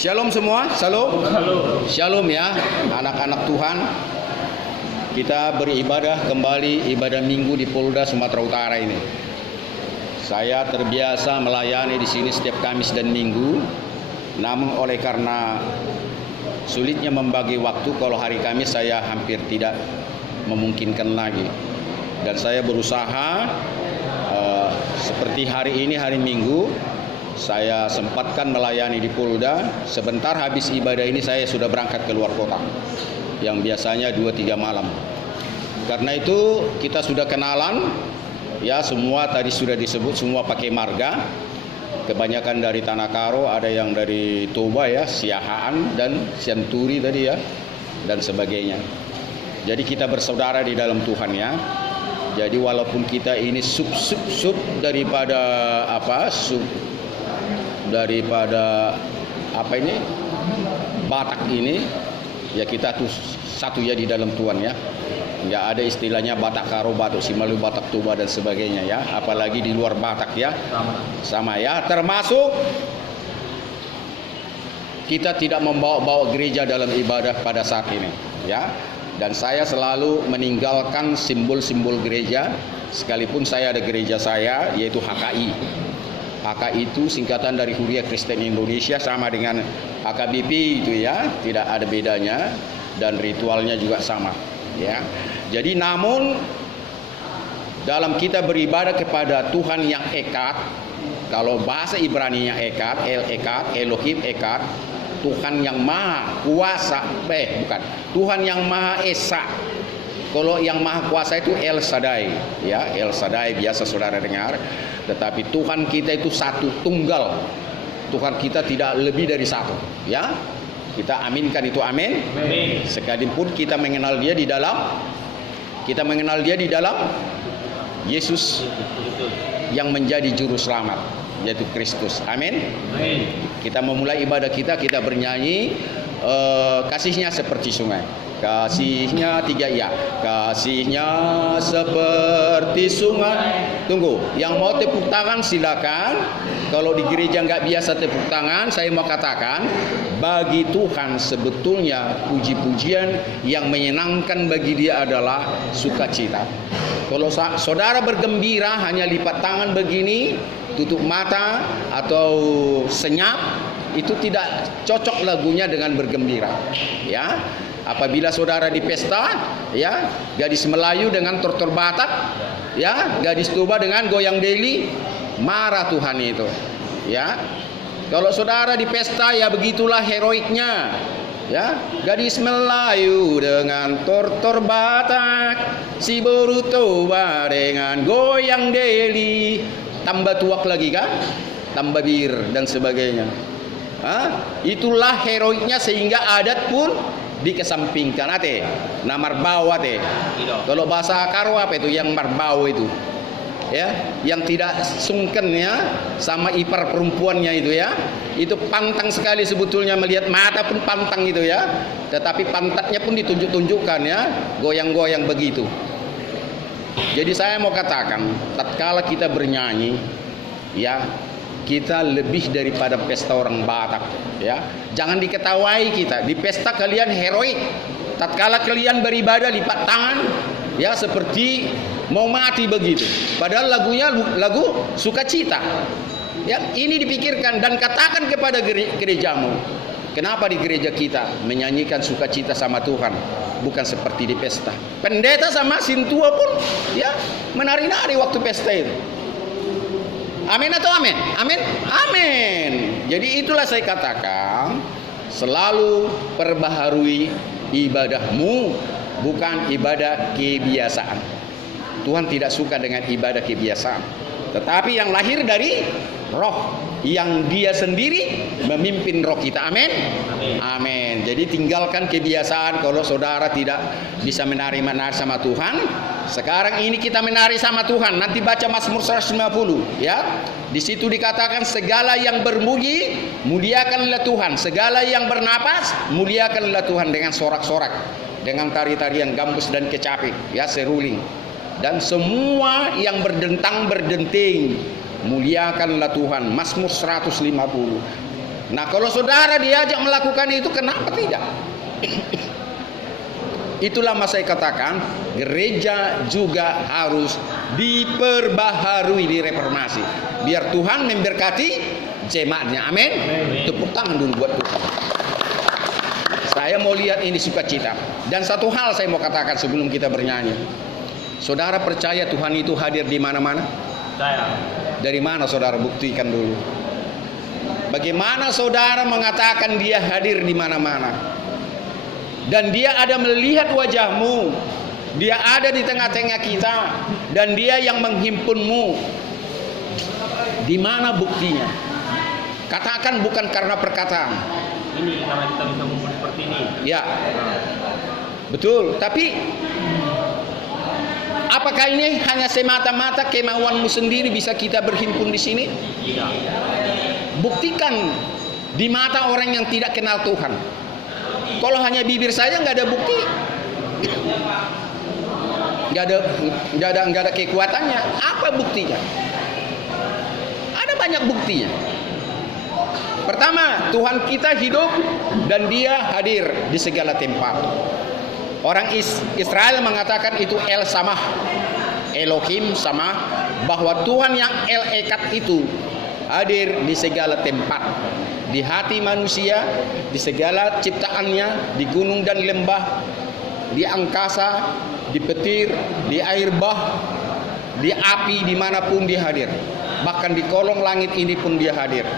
Shalom semua, shalom. Halo. Shalom ya, anak-anak Tuhan. Kita beribadah kembali ibadah Minggu di Polda Sumatera Utara ini. Saya terbiasa melayani di sini setiap Kamis dan Minggu. Namun oleh karena sulitnya membagi waktu, kalau hari Kamis saya hampir tidak memungkinkan lagi. Dan saya berusaha seperti hari ini, hari Minggu, saya sempatkan melayani di Polda. Sebentar habis ibadah ini saya sudah berangkat ke luar kota, yang biasanya 2-3 malam. Karena itu kita sudah kenalan, ya semua tadi sudah disebut, semua pakai marga. Kebanyakan dari Tanah Karo, ada yang dari Toba ya, Siahaan dan Sianturi tadi ya, dan sebagainya. Jadi kita bersaudara di dalam Tuhan ya. Jadi walaupun kita ini sub daripada Batak ini, ya kita tuh satu ya di dalam Tuhan ya. Nggak ada istilahnya Batak Karo, Batak Simalu, Batak Toba dan sebagainya ya. Apalagi di luar Batak ya, sama ya. Termasuk kita tidak membawa-bawa gereja dalam ibadah pada saat ini ya. Dan saya selalu meninggalkan simbol-simbol gereja, sekalipun saya ada gereja saya, yaitu HKI. HKI itu singkatan dari Huria Kristen Indonesia, sama dengan HKBP itu ya, tidak ada bedanya, dan ritualnya juga sama ya. Jadi namun dalam kita beribadah kepada Tuhan yang Ekad, kalau bahasa Ibrani-nya Ekad, Ekad, Elohim Ekad, Tuhan yang Maha Kuasa, bukan, Tuhan yang Maha Esa. Kalau yang Maha Kuasa itu El Shaddai, ya, El Shaddai biasa saudara dengar. Tetapi Tuhan kita itu satu, tunggal. Tuhan kita tidak lebih dari satu, ya. Kita aminkan itu, amin. Amin. Sekalipun kita mengenal Dia di dalam, Yesus yang menjadi juru selamat, yaitu Kristus. Amin. Amin. Kita memulai ibadah kita bernyanyi kasihnya seperti sungai. Kasihnya 3 ya. Kasihnya seperti sungai. Tunggu, yang mau tepuk tangan silakan. Kalau di gereja nggak biasa tepuk tangan, saya mau katakan, bagi Tuhan sebetulnya puji-pujian yang menyenangkan bagi Dia adalah sukacita. Kalau saudara bergembira hanya lipat tangan begini, tutup mata atau senyap, itu tidak cocok lagunya dengan bergembira ya. Apabila saudara di pesta ya, gadis Melayu dengan tortor Batak ya, gadis Toba dengan goyang deli, marah Tuhan itu ya. Kalau saudara di pesta ya begitulah heroiknya ya, gadis Melayu dengan tortor Batak, si boru Toba dengan goyang deli, tambah tuak lagi kan, tambah bir dan sebagainya. Itulah heroiknya, sehingga adat pun dikesampingkan. Ate namar bau ate. Kalau bahasa Karo apa itu yang marbau itu ya, yang tidak sungken ya sama ipar perempuannya itu ya. Itu pantang sekali sebetulnya, melihat mata pun pantang itu ya, tetapi pantatnya pun ditunjuk-tunjukkan ya, goyang-goyang begitu. Jadi saya mau katakan, tatkala kita bernyanyi ya, kita lebih daripada pesta orang Batak ya. Jangan diketawai kita. Di pesta kalian heroik. Tatkala kalian beribadah lipat tangan ya, seperti mau mati begitu. Padahal lagunya lagu sukacita. Ya, ini dipikirkan dan katakan kepada gerejamu. Kenapa di gereja kita menyanyikan sukacita sama Tuhan, bukan seperti di pesta? Pendeta sama sintua pun ya menari-nari waktu pesta itu. Amin atau amin? Amin? Amin. Jadi itulah saya katakan, selalu perbaharui ibadahmu, bukan ibadah kebiasaan. Tuhan tidak suka dengan ibadah kebiasaan, tetapi yang lahir dari roh, yang Dia sendiri memimpin roh kita. Amin. Amin. Jadi tinggalkan kebiasaan. Kalau saudara tidak bisa menari sama Tuhan, sekarang ini kita menari sama Tuhan. Nanti baca Mazmur 150 ya. Di situ dikatakan, segala yang bermuji muliakanlah Tuhan, segala yang bernapas muliakanlah Tuhan, dengan sorak-sorak, dengan tari-tarian gambus dan kecapi ya, seruling, dan semua yang berdentang berdenting muliakanlah Tuhan. Mazmur 150. Nah, kalau saudara diajak melakukan itu, kenapa tidak? Itulah saya katakan, gereja juga harus diperbaharui, direformasi, biar Tuhan memberkati jemaatnya. Amin. Tepuk tangan dulu buat Tuhan. Saya mau lihat ini sukacita. Dan satu hal saya mau katakan sebelum kita bernyanyi. Saudara percaya Tuhan itu hadir di mana-mana? Dari mana saudara buktikan dulu? Bagaimana saudara mengatakan dia hadir di mana-mana? Dan dia ada melihat wajahmu. Dia ada di tengah-tengah kita. Dan dia yang menghimpunmu. Di mana buktinya? Katakan bukan karena perkataan. Ini karena kita bisa ngumpul seperti ini. Ya, betul. Tapi apakah ini hanya semata-mata kemauanmu sendiri bisa kita berhimpun di sini? Tidak. Buktikan di mata orang yang tidak kenal Tuhan. Kalau hanya bibir saja nggak ada bukti, nggak ada kekuatannya. Apa buktinya? Ada banyak buktinya. Pertama, Tuhan kita hidup dan dia hadir di segala tempat. Orang Israel mengatakan itu El Samah, Elohim sama, bahwa Tuhan yang El Echad itu hadir di segala tempat, di hati manusia, di segala ciptaannya, di gunung dan lembah, di angkasa, di petir, di air bah, di api, dimanapun dia hadir. Bahkan di kolong langit ini pun dia hadir.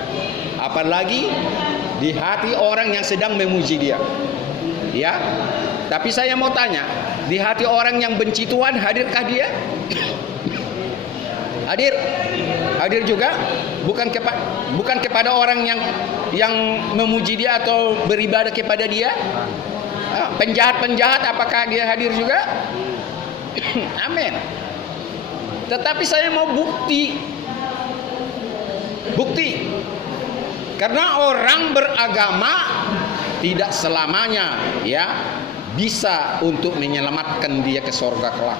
Apalagi di hati orang yang sedang memuji dia. Ya. Tapi saya mau tanya, di hati orang yang benci Tuhan hadirkah dia? Hadir? Hadir juga? Bukan kepada orang yang memuji dia atau beribadah kepada dia? Penjahat-penjahat apakah dia hadir juga? Amin. Tetapi saya mau bukti. Karena orang beragama tidak selamanya bisa untuk menyelamatkan dia ke surga kelak.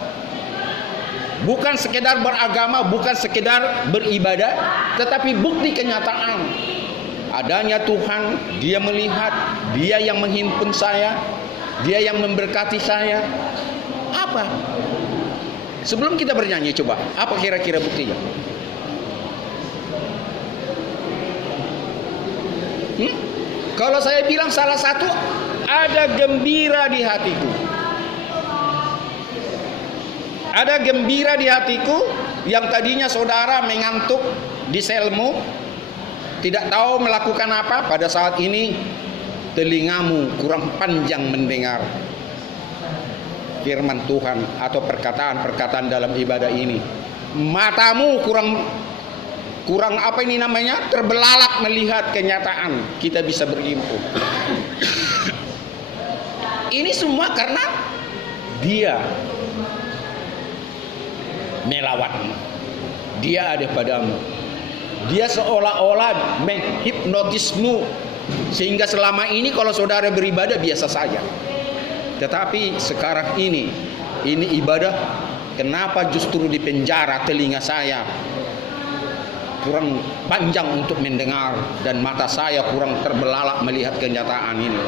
Bukan sekedar beragama, bukan sekedar beribadah, tetapi bukti kenyataan adanya Tuhan. Dia melihat, dia yang menghimpun saya, dia yang memberkati saya. Apa? Sebelum kita bernyanyi, coba apa kira-kira buktinya? Kalau saya bilang salah satu, ada gembira di hatiku. Ada gembira di hatiku yang tadinya saudara mengantuk di selmu, tidak tahu melakukan apa. Pada saat ini telingamu kurang panjang mendengar firman Tuhan atau perkataan-perkataan dalam ibadah ini. Matamu kurang apa ini namanya, terbelalak melihat kenyataan kita bisa berhimpun. Ini semua karena dia melawatmu, dia ada padamu, dia seolah-olah menghipnotismu, sehingga selama ini kalau saudara beribadah biasa saja. Tetapi sekarang ini ibadah, kenapa justru di penjara telinga saya kurang panjang untuk mendengar dan mata saya kurang terbelalak melihat kenyataan ini.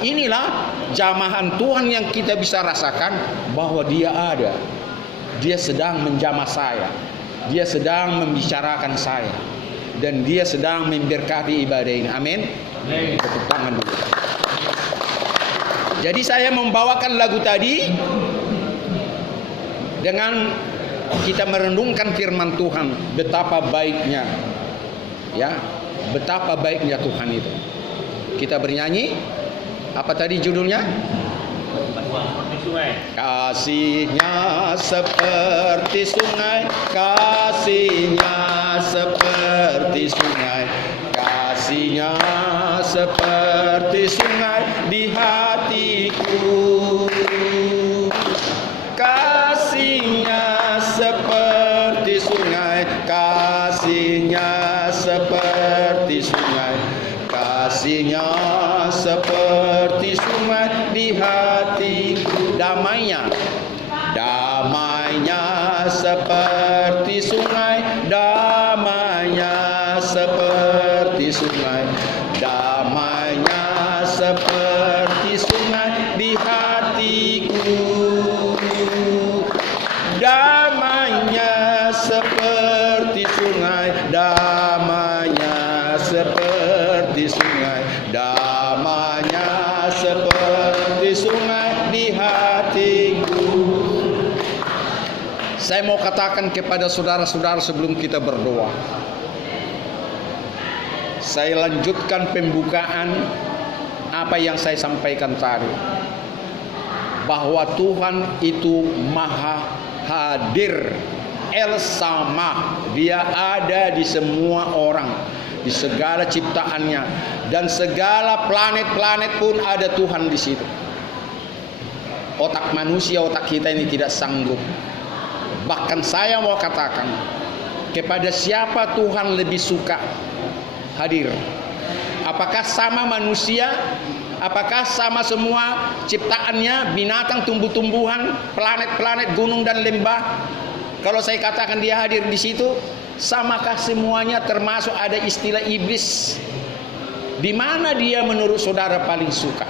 Inilah jamahan Tuhan yang kita bisa rasakan bahwa dia ada. Dia sedang menjamah saya. Dia sedang membicarakan saya. Dan dia sedang memberkati ibadah ini. Amin. Tepuk tangan dulu. Jadi saya membawakan lagu tadi dengan kita merenungkan firman Tuhan, betapa baiknya, betapa baiknya Tuhan itu. Kita bernyanyi, apa tadi judulnya? Kasihnya seperti sungai, kasihnya seperti sungai, kasihnya seperti sungai di hatiku. Kasihnya seperti sungai, kasihnya seperti sungai, kasihnya seperti sungai di hatiku. Damainya seperti sungai, damainya seperti sungai, seperti sungai di hatiku. Damainya seperti sungai, damainya seperti sungai, damainya seperti sungai di hatiku. Saya mau katakan kepada saudara-saudara sebelum kita berdoa. Saya lanjutkan pembukaan apa yang saya sampaikan tadi. Bahwa Tuhan itu maha hadir, El Sama. Dia ada di semua orang, di segala ciptaannya, dan segala planet-planet pun ada Tuhan di situ. Otak manusia, otak kita ini tidak sanggup. Bahkan saya mau katakan, kepada siapa Tuhan lebih suka hadir? Apakah sama manusia? Apakah sama semua ciptaannya, binatang, tumbuh-tumbuhan, planet-planet, gunung dan lembah? Kalau saya katakan dia hadir di situ, samakah semuanya? Termasuk ada istilah iblis. Di mana dia menurut saudara paling suka?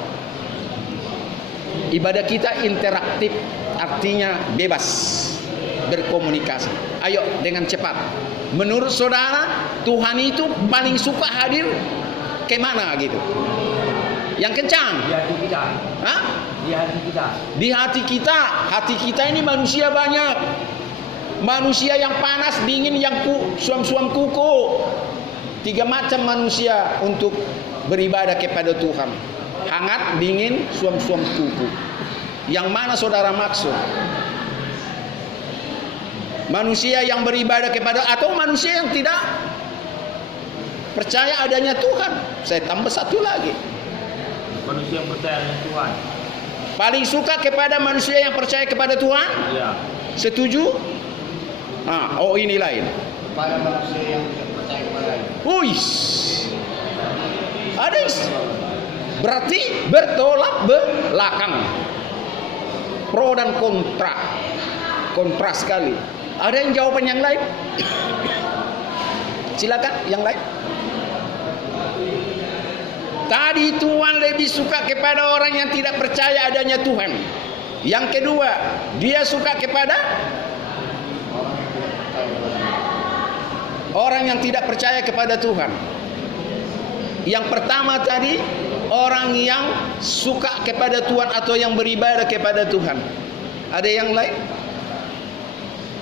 Ibadah kita interaktif, artinya bebas berkomunikasi. Ayo dengan cepat. Menurut saudara, Tuhan itu paling suka hadir kemana gitu? Yang kencang. Di hati kita. Hah? Di hati kita. Di hati kita. Hati kita ini manusia banyak. Manusia yang panas, dingin, yang suam-suam kuku. 3 macam manusia untuk beribadah kepada Tuhan. Hangat, dingin, suam-suam kuku. Yang mana saudara maksud? Manusia yang beribadah kepada, atau manusia yang tidak percaya adanya Tuhan? Saya tambah satu lagi. Manusia yang percaya dengan Tuhan. Paling suka kepada manusia yang percaya kepada Tuhan? Iya. Setuju? Oh ini lain. Pada manusia yang tidak percaya kepada Uish. Ada berarti bertolak belakang. Pro dan kontra. Kontra sekali. Ada yang jawaban yang lain? Silakan yang lain. Tadi Tuhan lebih suka kepada orang yang tidak percaya adanya Tuhan. Yang kedua, dia suka kepada orang yang tidak percaya kepada Tuhan. Yang pertama tadi, orang yang suka kepada Tuhan atau yang beribadah kepada Tuhan. Ada yang lain?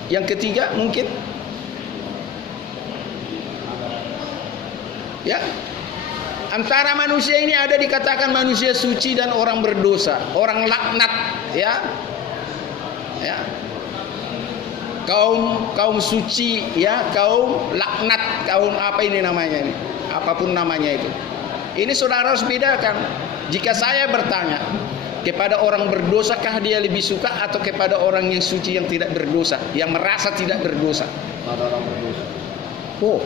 Yang ketiga mungkin? Ya. Antara manusia ini ada dikatakan manusia suci dan orang berdosa, orang laknat, ya. Ya. Kaum suci, ya, kaum laknat, kaum apa ini namanya ini? Apapun namanya itu. Ini saudara harus bedakan. Jika saya bertanya, kepada orang berdosakah dia lebih suka atau kepada orang yang suci yang tidak berdosa, yang merasa tidak berdosa? Pada orang berdosa. Oh.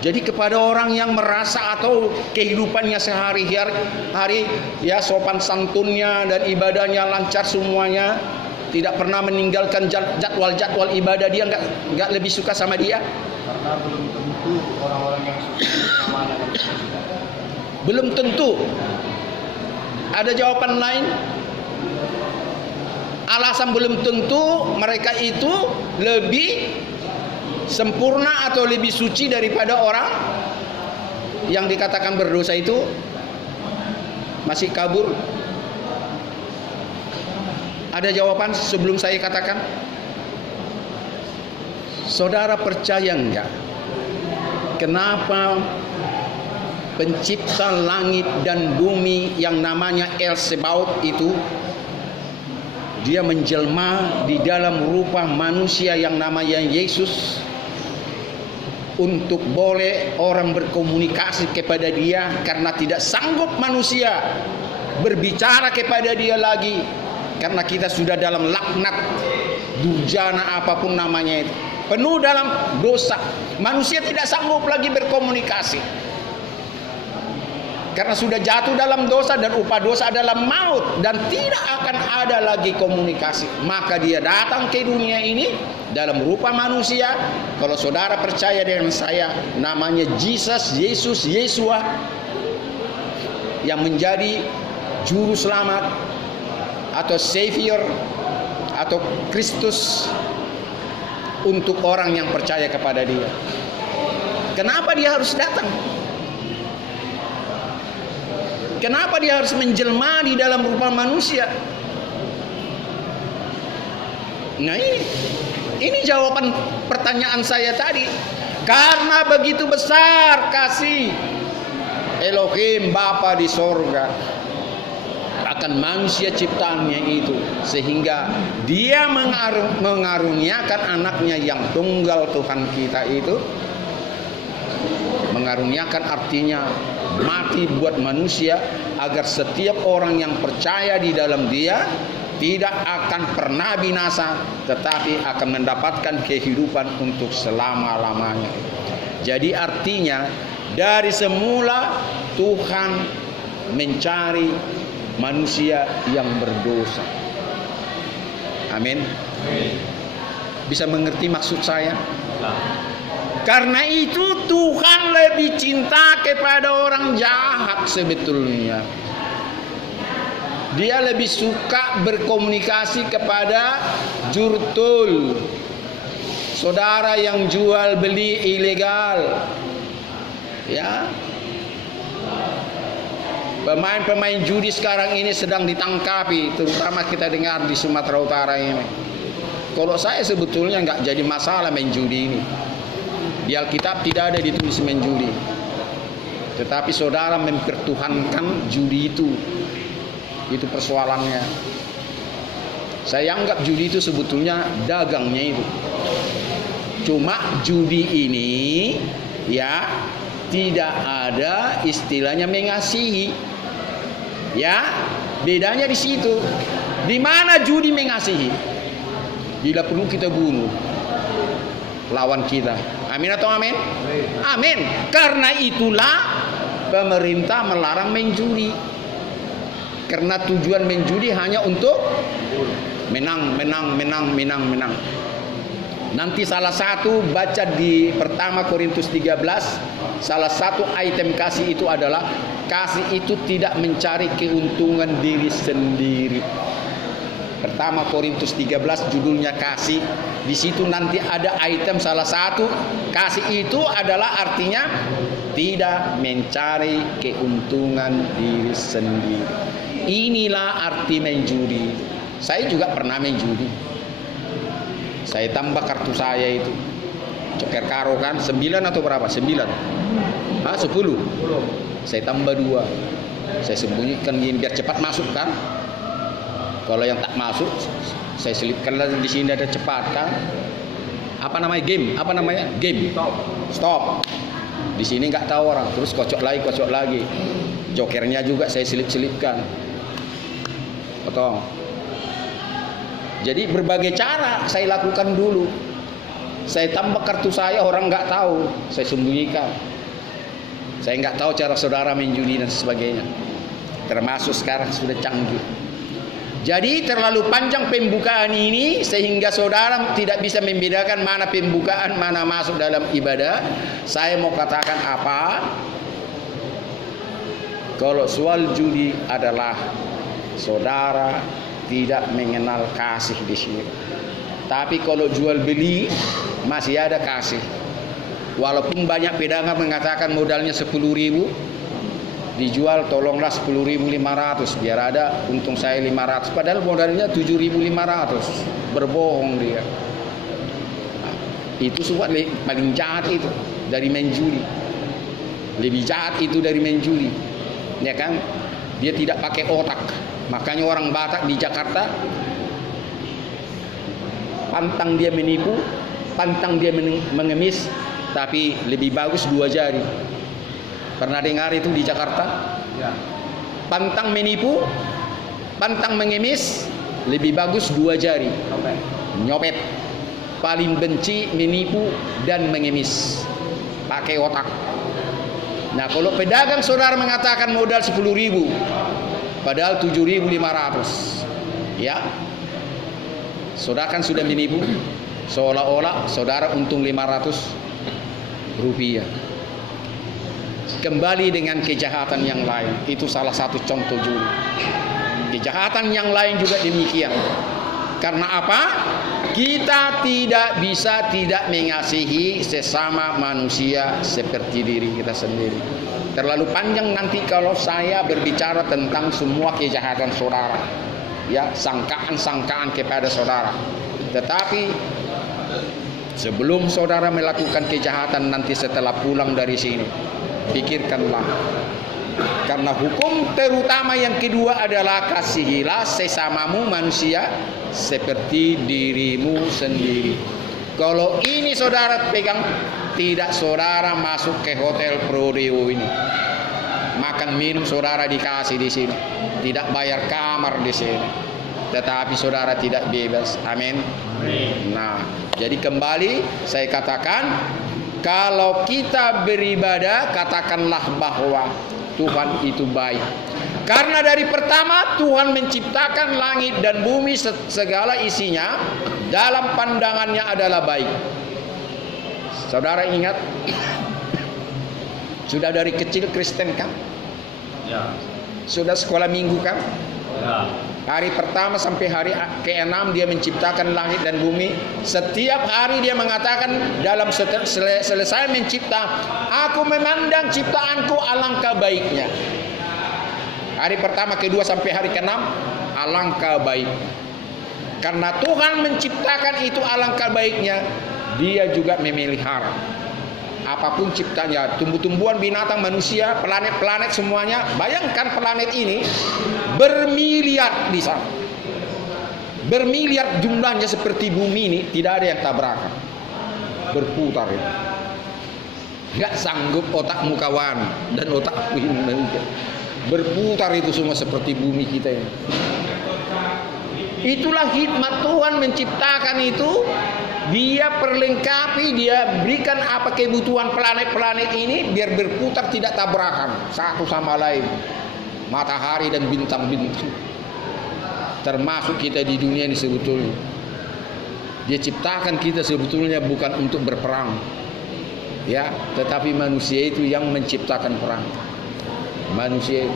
Jadi kepada orang yang merasa atau kehidupannya sehari-hari ya sopan santunnya dan ibadahnya lancar semuanya, tidak pernah meninggalkan jadwal-jadwal ibadah, dia enggak lebih suka sama dia? Karena belum tentu orang-orang yang suci sama dengan kita. Belum tentu. Ada jawaban lain? Alasan belum tentu mereka itu lebih sempurna atau lebih suci daripada orang yang dikatakan berdosa itu masih kabur. Ada jawaban sebelum saya katakan? Saudara percaya enggak? Kenapa pencipta langit dan bumi yang namanya El Sebaot itu dia menjelma di dalam rupa manusia yang namanya Yesus untuk boleh orang berkomunikasi kepada dia, karena tidak sanggup manusia berbicara kepada dia lagi karena kita sudah dalam laknat, durjana apapun namanya itu, penuh dalam dosa. Manusia tidak sanggup lagi berkomunikasi karena sudah jatuh dalam dosa, dan upah dosa adalah maut, dan tidak akan ada lagi komunikasi. Maka dia datang ke dunia ini dalam rupa manusia. Kalau saudara percaya dengan saya, namanya Yesus, Yesua, yang menjadi juru selamat atau savior atau Kristus untuk orang yang percaya kepada Dia. Kenapa Dia harus datang? Kenapa Dia harus menjelma di dalam rupa manusia? Nah, ini jawaban pertanyaan saya tadi. Karena begitu besar kasih Elohim Bapa di sorga akan manusia ciptaannya itu, sehingga Dia mengaruniakan anaknya yang tunggal Tuhan kita itu. Mengaruniakan artinya mati buat manusia, agar setiap orang yang percaya di dalam Dia tidak akan pernah binasa, tetapi akan mendapatkan kehidupan untuk selama-lamanya. Jadi artinya dari semula Tuhan mencari manusia yang berdosa. Amin. Bisa mengerti maksud saya? Karena itu Tuhan lebih cinta kepada orang jahat sebetulnya. Dia lebih suka berkomunikasi kepada jurtul, saudara yang jual beli ilegal, ya. Pemain-pemain judi sekarang ini sedang ditangkapi, terutama kita dengar di Sumatera Utara ini. Kalau saya sebetulnya nggak jadi masalah main judi ini. Di Alkitab tidak ada ditulis main judi, tetapi saudara mempertuhankan judi itu. Itu persoalannya. Saya anggap judi itu sebetulnya dagangnya itu. Cuma judi ini ya tidak ada istilahnya mengasihi. Ya, bedanya di situ. Di mana judi mengasihi? Bila perlu kita bunuh lawan kita. Amin atau amin? Amin. Karena itulah pemerintah melarang main judi. Karena tujuan main judi hanya untuk menang. Nanti salah satu baca di pertama Korintus 13, salah satu item kasih itu adalah kasih itu tidak mencari keuntungan diri sendiri. Pertama Korintus 13 judulnya kasih. Di situ nanti ada item salah satu kasih itu adalah artinya tidak mencari keuntungan diri sendiri. Inilah arti main judi. Saya juga pernah main judi. Saya tambah kartu saya itu Joker Karo kan 9 atau berapa? 9 10. Saya tambah 2. Saya sembunyikan gini biar cepat masuk kan. Kalau yang tak masuk saya selipkan lagi di sini ada cepat kan. Apa namanya game? Apa namanya? Game. Stop. Di sini nggak tahu orang. Terus kocok lagi. Jokernya juga saya selip-selipkan. Potong. Jadi berbagai cara saya lakukan dulu. Saya tambah kartu saya, orang nggak tahu, saya sembunyikan. Saya nggak tahu cara saudara main judi dan sebagainya. Termasuk sekarang sudah canggih. Jadi terlalu panjang pembukaan ini sehingga saudara tidak bisa membedakan mana pembukaan, mana masuk dalam ibadah. Saya mau katakan apa? Kalau soal judi adalah saudara tidak mengenal kasih di sini. Tapi kalau jual beli masih ada kasih. Walaupun banyak pedagang mengatakan modalnya 10.000, dijual tolonglah 10.500 biar ada untung saya 500. Padahal modalnya 7.500. Berbohong dia. Nah, itu semua paling jahat itu dari main judi. Lebih jahat itu dari main judi. Ya kan? Dia tidak pakai otak. Makanya orang Batak di Jakarta pantang dia menipu, pantang dia mengemis, tapi lebih bagus 2 jari. Pernah dengar itu di Jakarta? Ya. Pantang menipu, pantang mengemis, lebih bagus 2 jari. Nyopet. Paling benci menipu dan mengemis. Pakai otak. Nah, kalau pedagang saudara mengatakan modal 10.000, padahal 7.500, ya, saudara kan sudah menipu, seolah-olah saudara untung 500 rupiah. kembali dengan kejahatan yang lain. Itu salah satu contoh juga. Kejahatan yang lain juga demikian. Karena apa? Kita tidak bisa tidak mengasihi sesama manusia seperti diri kita sendiri. Terlalu panjang nanti kalau saya berbicara tentang semua kejahatan saudara, ya, sangkaan-sangkaan kepada saudara. Tetapi sebelum saudara melakukan kejahatan nanti setelah pulang dari sini, pikirkanlah. Karena hukum terutama yang kedua adalah kasihilah sesamamu manusia seperti dirimu sendiri. Kalau ini saudara pegang, tidak saudara masuk ke hotel Prodeo ini. Makan minum saudara dikasih di sini, tidak bayar kamar di sini. Tetapi saudara tidak bebas. Amin. Nah, jadi kembali saya katakan, kalau kita beribadah, katakanlah bahwa Tuhan itu baik. Karena dari pertama Tuhan menciptakan langit dan bumi segala isinya dalam pandangannya adalah baik. Saudara ingat, sudah dari kecil Kristen kan? Ya. Sudah sekolah minggu kan? Ya. Hari pertama sampai hari ke-6 dia menciptakan langit dan bumi. Setiap hari dia mengatakan dalam selesai mencipta, aku memandang ciptaanku alangkah baiknya. Hari pertama, kedua sampai hari ke-6 alangkah baik. Karena Tuhan menciptakan itu alangkah baiknya, dia juga memelihara. Apapun ciptanya, tumbuh-tumbuhan, binatang, manusia, planet-planet semuanya. Bayangkan planet ini bermiliar di sana. Bermiliar jumlahnya seperti bumi ini, tidak ada yang tabrakan. Berputar itu. Enggak sanggup otakmu kawan dan otakku ini. Berputar itu semua seperti bumi kita ini. Itulah hikmat Tuhan menciptakan itu. Dia perlengkapi, dia berikan apa kebutuhan planet-planet ini biar berputar tidak tabrakan satu sama lain. Matahari dan bintang-bintang. Termasuk kita di dunia ini sebetulnya. Dia ciptakan kita sebetulnya bukan untuk berperang. Ya, tetapi manusia itu yang menciptakan perang. Manusia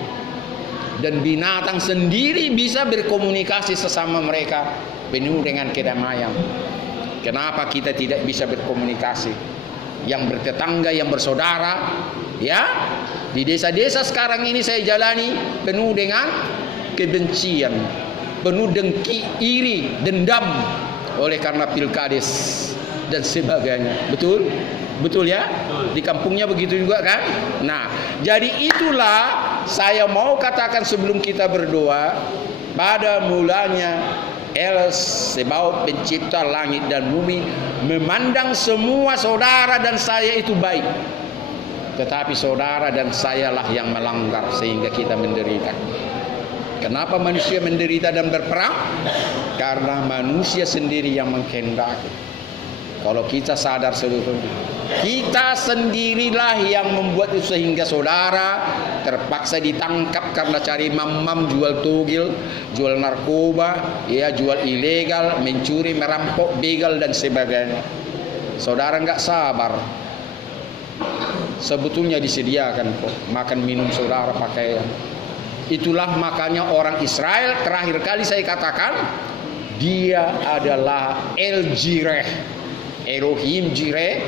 dan binatang sendiri bisa berkomunikasi sesama mereka penuh dengan kedamaian. Kenapa kita tidak bisa berkomunikasi? Yang bertetangga, yang bersaudara, ya. Di desa-desa sekarang ini saya jalani penuh dengan kebencian, penuh dengki, iri, dendam oleh karena pilkades dan sebagainya. Betul? Betul ya? Di kampungnya begitu juga kan? Nah, jadi itulah saya mau katakan sebelum kita berdoa, pada mulanya El Sebaot pencipta langit dan bumi memandang semua saudara dan saya itu baik. Tetapi saudara dan sayalah yang melanggar sehingga kita menderita. Kenapa manusia menderita dan berperang? Karena manusia sendiri yang menghendaki. Kalau kita sadar sebetulnya, kita sendirilah yang membuat itu sehingga saudara terpaksa ditangkap karena cari mam-mam, jual togel, jual narkoba, ya, jual ilegal, mencuri, merampok, begal dan sebagainya. Saudara nggak sabar. Sebetulnya disediakan kok makan minum saudara, pakaian. Itulah makanya orang Israel terakhir kali saya katakan dia adalah El Jireh. Elohim Jireh,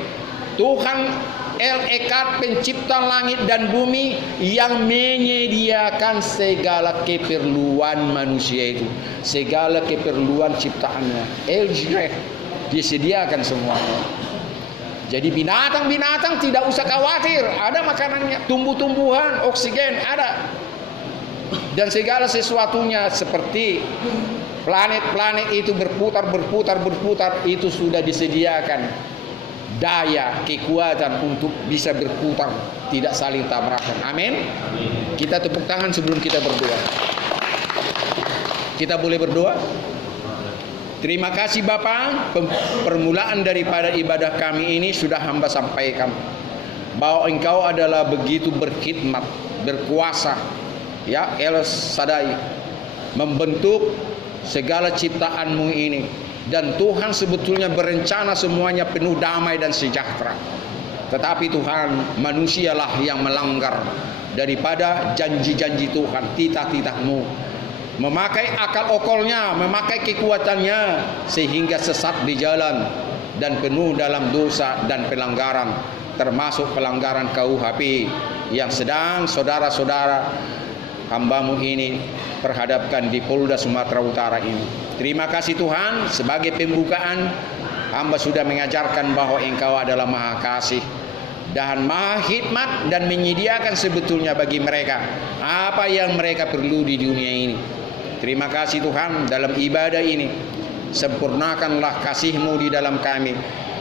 Tuhan El Echad pencipta langit dan bumi yang menyediakan segala keperluan manusia itu, segala keperluan ciptaannya. El Jireh disediakan semuanya. Jadi binatang-binatang tidak usah khawatir, ada makanannya, tumbuh-tumbuhan, oksigen ada. Dan segala sesuatunya seperti planet-planet itu berputar itu sudah disediakan daya, kekuatan untuk bisa berputar, tidak saling tabrakan. Amin. Kita tepuk tangan sebelum kita berdoa. Kita boleh berdoa? Terima kasih Bapa, permulaan daripada ibadah kami ini sudah hamba sampaikan bahwa Engkau adalah begitu berkhidmat, berkuasa, ya El Shaddai, membentuk segala ciptaanmu ini. Dan Tuhan sebetulnya berencana semuanya penuh damai dan sejahtera. Tetapi Tuhan, manusialah yang melanggar daripada janji-janji Tuhan, titah-titah-Mu, memakai akal okolnya, memakai kekuatannya, sehingga sesat di jalan dan penuh dalam dosa dan pelanggaran, termasuk pelanggaran KUHP yang sedang saudara-saudara hamba-Mu ini perhadapkan di Polda Sumatera Utara ini. Terima kasih Tuhan, sebagai pembukaan hamba sudah mengajarkan bahwa Engkau adalah Maha Kasih dan Maha Hikmat, dan menyediakan sebetulnya bagi mereka apa yang mereka perlu di dunia ini. Terima kasih Tuhan, dalam ibadah ini sempurnakanlah kasih-Mu di dalam kami.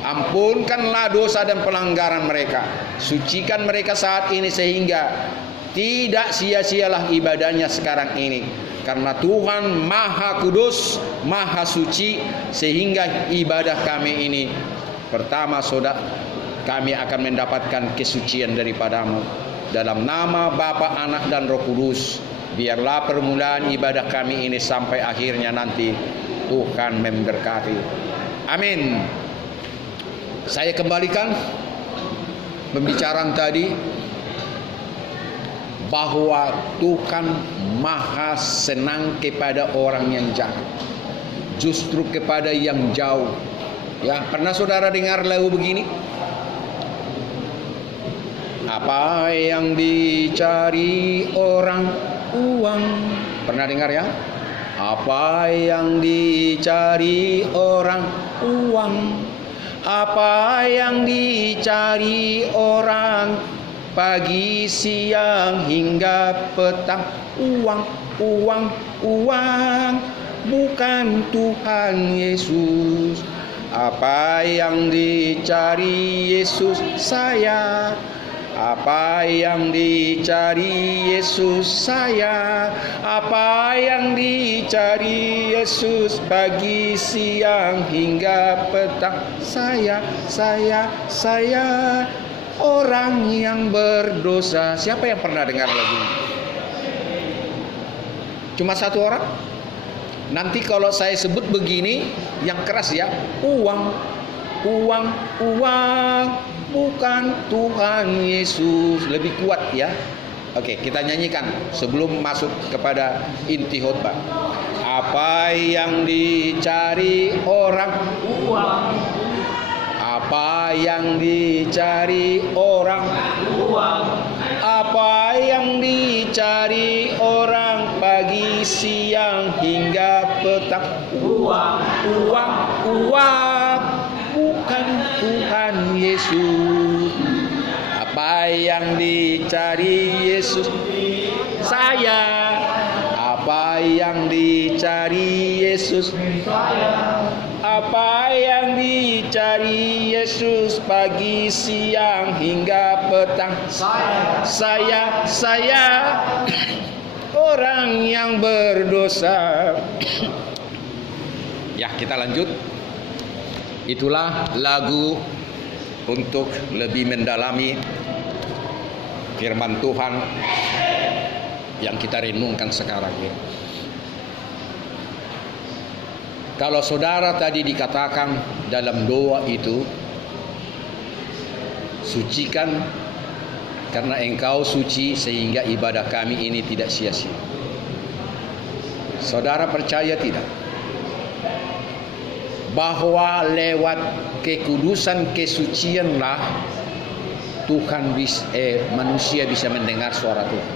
Ampunkanlah dosa dan pelanggaran mereka. Sucikan mereka saat ini sehingga tidak sia-sialah ibadahnya sekarang ini. Karena Tuhan Maha Kudus, Maha Suci, sehingga ibadah kami ini pertama saudara, kami akan mendapatkan kesucian daripada-Mu. Dalam nama Bapa, Anak, dan Roh Kudus, biarlah permulaan ibadah kami ini sampai akhirnya nanti Tuhan memberkati. Amin. Saya kembalikan pembicaraan tadi, bahwa Tuhan Maha senang kepada orang yang jahat, justru kepada yang jauh. Ya, pernah saudara dengar lagu begini? Apa yang dicari orang? Uang. Pernah dengar ya? Apa yang dicari orang? Uang. Apa yang dicari orang? Pagi, siang, hingga petang. Uang, uang, uang. Bukan Tuhan Yesus. Apa yang dicari Yesus? Saya. Apa yang dicari Yesus? Saya. Apa yang dicari Yesus? Pagi, siang, hingga petang. Saya. Orang yang berdosa. Siapa yang pernah dengar lagu ini? Cuma satu orang? Nanti kalau saya sebut begini, yang keras ya, uang, uang, uang, bukan Tuhan Yesus. Lebih kuat ya. Oke, kita nyanyikan sebelum masuk kepada inti khotbah. Apa yang dicari orang? Uang. Apa yang dicari orang? Uang. Apa yang dicari orang? Pagi, siang, hingga petang. Uang, uang, uang. Bukan Tuhan Yesus. Apa yang dicari Yesus? Saya. Apa yang dicari Yesus? Saya. Apa yang dicari Yesus? Pagi, siang, hingga petang. Saya orang yang berdosa. Ya, kita lanjut. Itulah lagu untuk lebih mendalami firman Tuhan yang kita renungkan sekarang ini. Kalau saudara tadi dikatakan dalam doa itu, sucikan karena Engkau suci sehingga ibadah kami ini tidak sia-sia. Saudara percaya tidak? Bahwa lewat kekudusan kesucianlah manusia bisa mendengar suara Tuhan.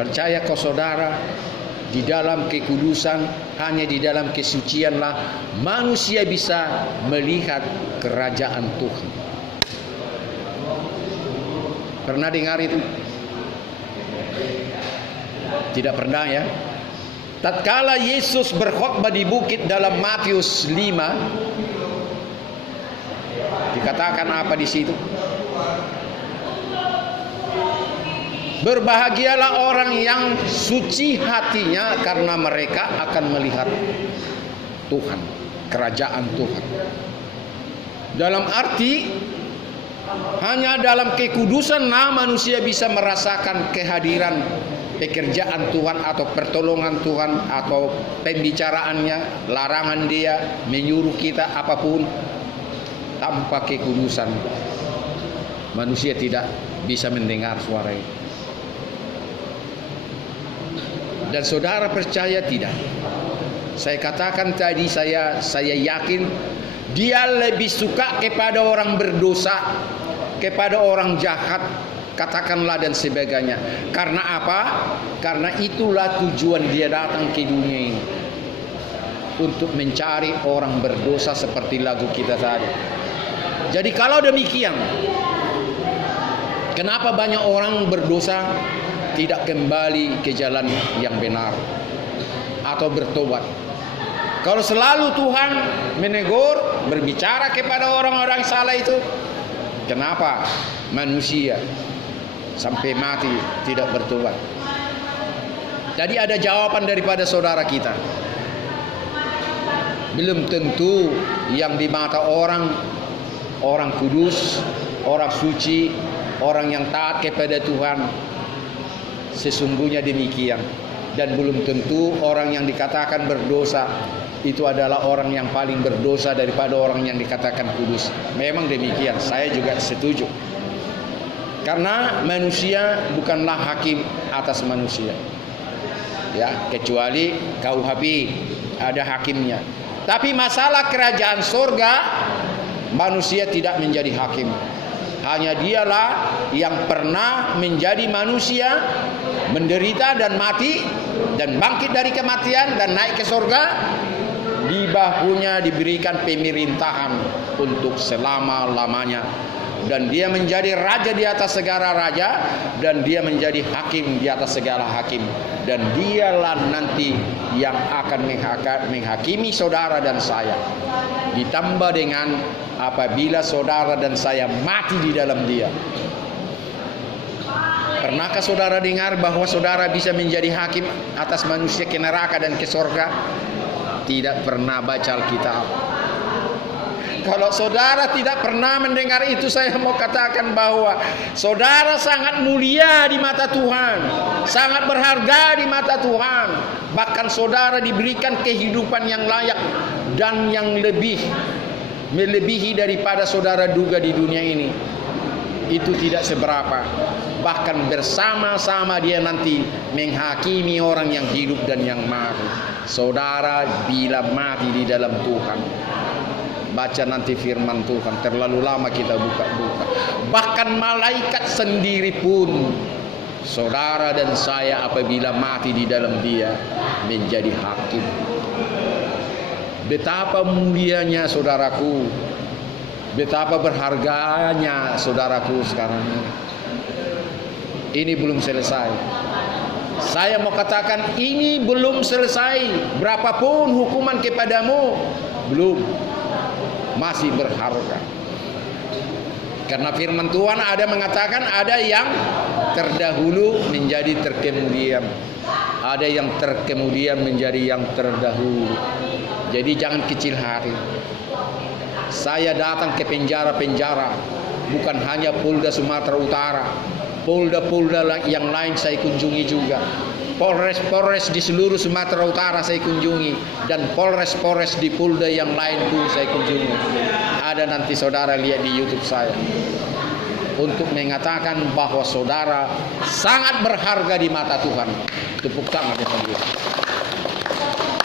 Percaya kau saudara? Di dalam kekudusan, hanya di dalam kesucianlah manusia bisa melihat kerajaan Tuhan. Pernah dengar itu? Tidak pernah ya? Tatkala Yesus berkhotbah di bukit dalam Matius 5, dikatakan apa di situ? Berbahagialah orang yang suci hatinya, karena mereka akan melihat Tuhan, kerajaan Tuhan. Dalam arti, hanya dalam kekudusan manusia bisa merasakan kehadiran pekerjaan Tuhan atau pertolongan Tuhan atau pembicaraannya, larangan Dia, menyuruh kita apapun. tanpa kekudusan manusia tidak bisa mendengar suara itu. Dan saudara percaya tidak? Saya katakan tadi, saya yakin dia lebih suka kepada orang berdosa, kepada orang jahat, katakanlah dan sebagainya. Karena apa? Karena itulah tujuan dia datang ke dunia ini, untuk mencari orang berdosa seperti lagu kita tadi. Jadi kalau demikian, kenapa banyak orang berdosa tidak kembali ke jalan yang benar atau bertobat? Kalau selalu Tuhan menegur, berbicara kepada orang-orang salah itu, kenapa manusia sampai mati tidak bertobat? Jadi ada jawaban daripada saudara kita. Belum tentu yang di mata orang kudus, orang suci, orang yang taat kepada Tuhan sesungguhnya demikian. Dan belum tentu orang yang dikatakan berdosa itu adalah orang yang paling berdosa daripada orang yang dikatakan kudus. Memang demikian, saya juga setuju. Karena manusia bukanlah hakim atas manusia, ya, kecuali KUHP ada hakimnya. Tapi masalah kerajaan surga, manusia tidak menjadi hakim. Hanya dialah yang pernah menjadi manusia, menderita dan mati, dan bangkit dari kematian dan naik ke surga. Di bahunya diberikan pemerintahan untuk selama-lamanya. Dan dia menjadi raja di atas segala raja, dan dia menjadi hakim di atas segala hakim. Dan dialah nanti yang akan menghakimi saudara dan saya. Ditambah dengan apabila saudara dan saya mati di dalam dia. Pernahkah saudara dengar bahwa saudara bisa menjadi hakim atas manusia ke neraka dan ke surga? Tidak pernah baca Alkitab. Kalau saudara tidak pernah mendengar itu, saya mau katakan bahwa saudara sangat mulia di mata Tuhan, sangat berharga di mata Tuhan. Bahkan saudara diberikan kehidupan yang layak dan yang melebihi daripada saudara duga di dunia ini. Itu tidak seberapa. Bahkan bersama-sama dia nanti menghakimi orang yang hidup dan yang mati. Saudara bila mati di dalam Tuhan, baca nanti firman Tuhan, terlalu lama kita buka-buka. Bahkan malaikat sendiri pun, saudara dan saya apabila mati di dalam dia, menjadi hakim. Betapa mulianya saudaraku, betapa berharganya saudaraku sekarang ini. Ini belum selesai. Saya mau katakan ini belum selesai. Berapapun hukuman kepadamu, belum, masih berharga. Karena firman Tuhan ada mengatakan ada yang terdahulu menjadi terkemudian, ada yang terkemudian menjadi yang terdahulu. Jadi jangan kecil hati. Saya datang ke penjara-penjara, bukan hanya Polda Sumatera Utara, Polda-Polda yang lain saya kunjungi juga. Polres-polres di seluruh Sumatera Utara saya kunjungi, dan polres-polres di Polda yang lain pun saya kunjungi. Ada nanti saudara lihat di YouTube saya, untuk mengatakan bahwa saudara sangat berharga di mata Tuhan. Tepuk tangan sendiri.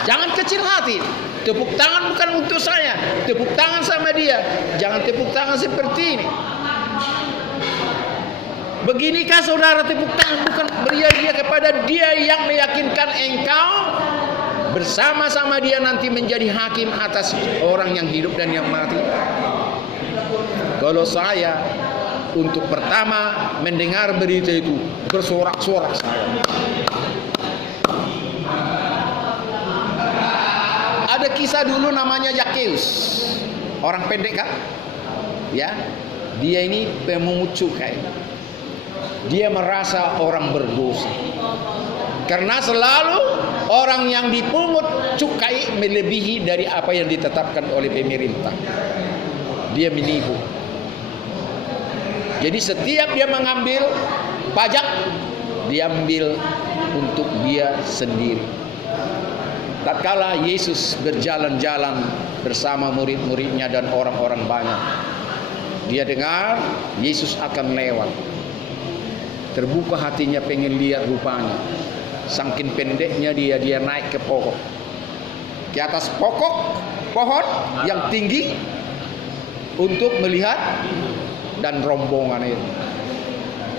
Jangan kecil hati. Tepuk tangan bukan untuk saya, tepuk tangan sama dia. Jangan tepuk tangan seperti ini. Beginikah saudara tepuk tangan? Bukan beri kepada dia yang meyakinkan engkau bersama-sama dia nanti menjadi hakim atas orang yang hidup dan yang mati. Kalau saya untuk pertama mendengar berita itu, bersorak-sorak saya. Ada kisah dulu namanya Zakheus, orang pendek kan? Ya, dia ini pemungut cukai. Dia merasa orang berdosa karena selalu orang yang dipungut cukai melebihi dari apa yang ditetapkan oleh pemerintah. Dia menipu. Jadi setiap dia mengambil pajak, diambil untuk dia sendiri. Tatkala Yesus berjalan-jalan bersama murid-muridnya dan orang-orang banyak, Dia dengar Yesus akan lewat. Terbuka hatinya pengen lihat rupanya. Saking pendeknya dia naik ke pokok. Ke atas pokok pohon yang tinggi untuk melihat dan rombongan itu.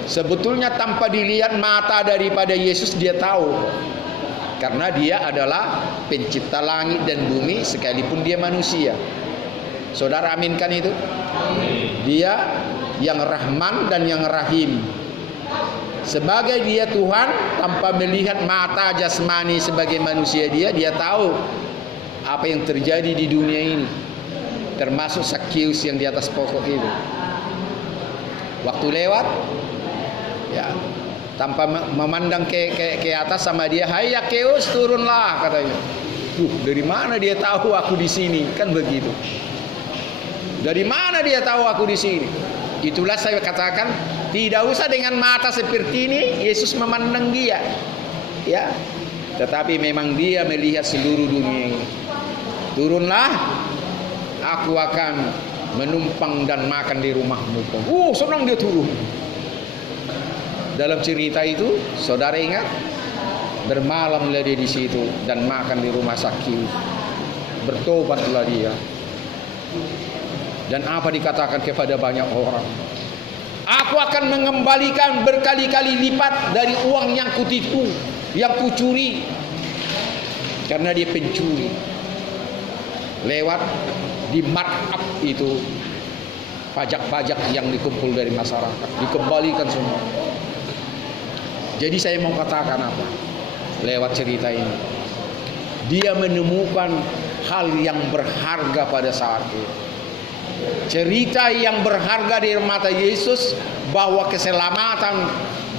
Sebetulnya tanpa dilihat mata daripada Yesus dia tahu. Karena dia adalah pencipta langit dan bumi sekalipun dia manusia. Saudara aminkan itu? Dia yang Rahman dan yang Rahim. Sebagai dia Tuhan, tanpa melihat mata jasmani sebagai manusia dia tahu apa yang terjadi di dunia ini. Termasuk Zakheus yang di atas pokok itu. Waktu lewat, ya, tanpa memandang ke atas sama dia, "Hai Zakheus, turunlah," katanya. Dari mana dia tahu aku di sini? Kan begitu. Dari mana dia tahu aku di sini? Itulah saya katakan, tidak usah dengan mata seperti ini Yesus memandang dia. Ya. Tetapi memang dia melihat seluruh dunia ini. Turunlah, aku akan menumpang dan makan di rumahmu. Senang dia turun. Dalam cerita itu, saudara ingat, bermalamlah dia di situ dan makan di rumah Zakheus. Bertobatlah dia. Dan apa dikatakan kepada banyak orang? Aku akan mengembalikan berkali-kali lipat dari uang yang kutipu, yang kucuri. Karena dia pencuri. Lewat di markup itu pajak-pajak yang dikumpul dari masyarakat dikembalikan semua. Jadi saya mau katakan apa? Lewat cerita ini, dia menemukan hal yang berharga pada saat itu. Cerita yang berharga di mata Yesus bahwa keselamatan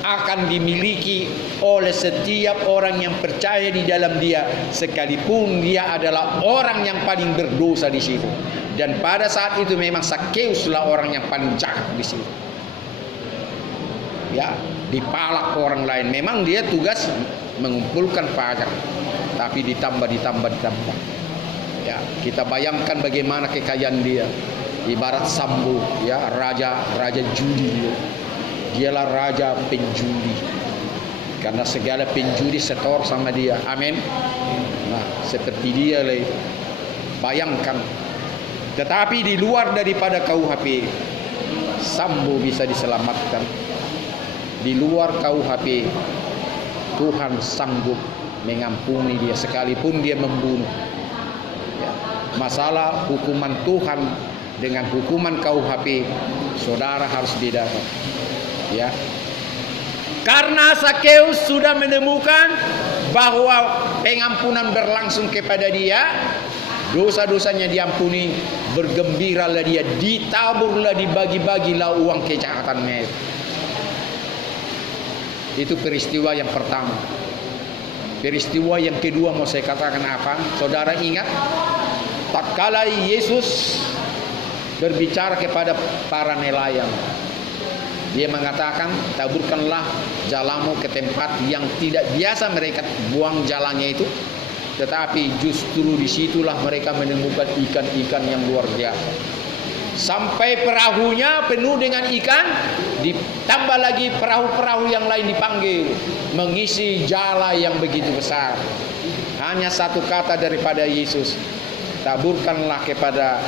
akan dimiliki oleh setiap orang yang percaya di dalam dia, sekalipun dia adalah orang yang paling berdosa di situ. Dan pada saat itu memang Zakheuslah orang yang paling jahat di situ. Ya, dipalak orang lain. Memang dia tugas mengumpulkan pajak, tapi ditambah. Ya, kita bayangkan bagaimana kekayaan dia. Ibarat Sambo, ya, raja judi dia. Dialah raja penjudi. Karena segala penjudi setor sama dia. Amin. Nah, seperti dia lah itu. Bayangkan. Tetapi di luar daripada KUHP, Sambo bisa diselamatkan. Di luar KUHP, Tuhan sanggup mengampuni dia sekalipun dia membunuh. Ya. Masalah hukuman Tuhan dengan hukuman KUHP, saudara harus bedakan. Ya. Karena Zakheus sudah menemukan bahwa pengampunan berlangsung kepada dia, dosa-dosanya diampuni, bergembiralah dia, ditaburlah, dibagi-bagilah uang kejahatannya. Itu peristiwa yang pertama. Peristiwa yang kedua mau saya katakan apa? Saudara ingat, tatkala Yesus berbicara kepada para nelayan, dia mengatakan, taburkanlah jalamu ke tempat yang tidak biasa mereka buang jalannya itu, tetapi justru disitulah mereka menemukan ikan-ikan yang luar biasa. Sampai perahunya penuh dengan ikan, ditambah lagi perahu-perahu yang lain dipanggil, mengisi jala yang begitu besar. Hanya satu kata daripada Yesus, taburkanlah kepada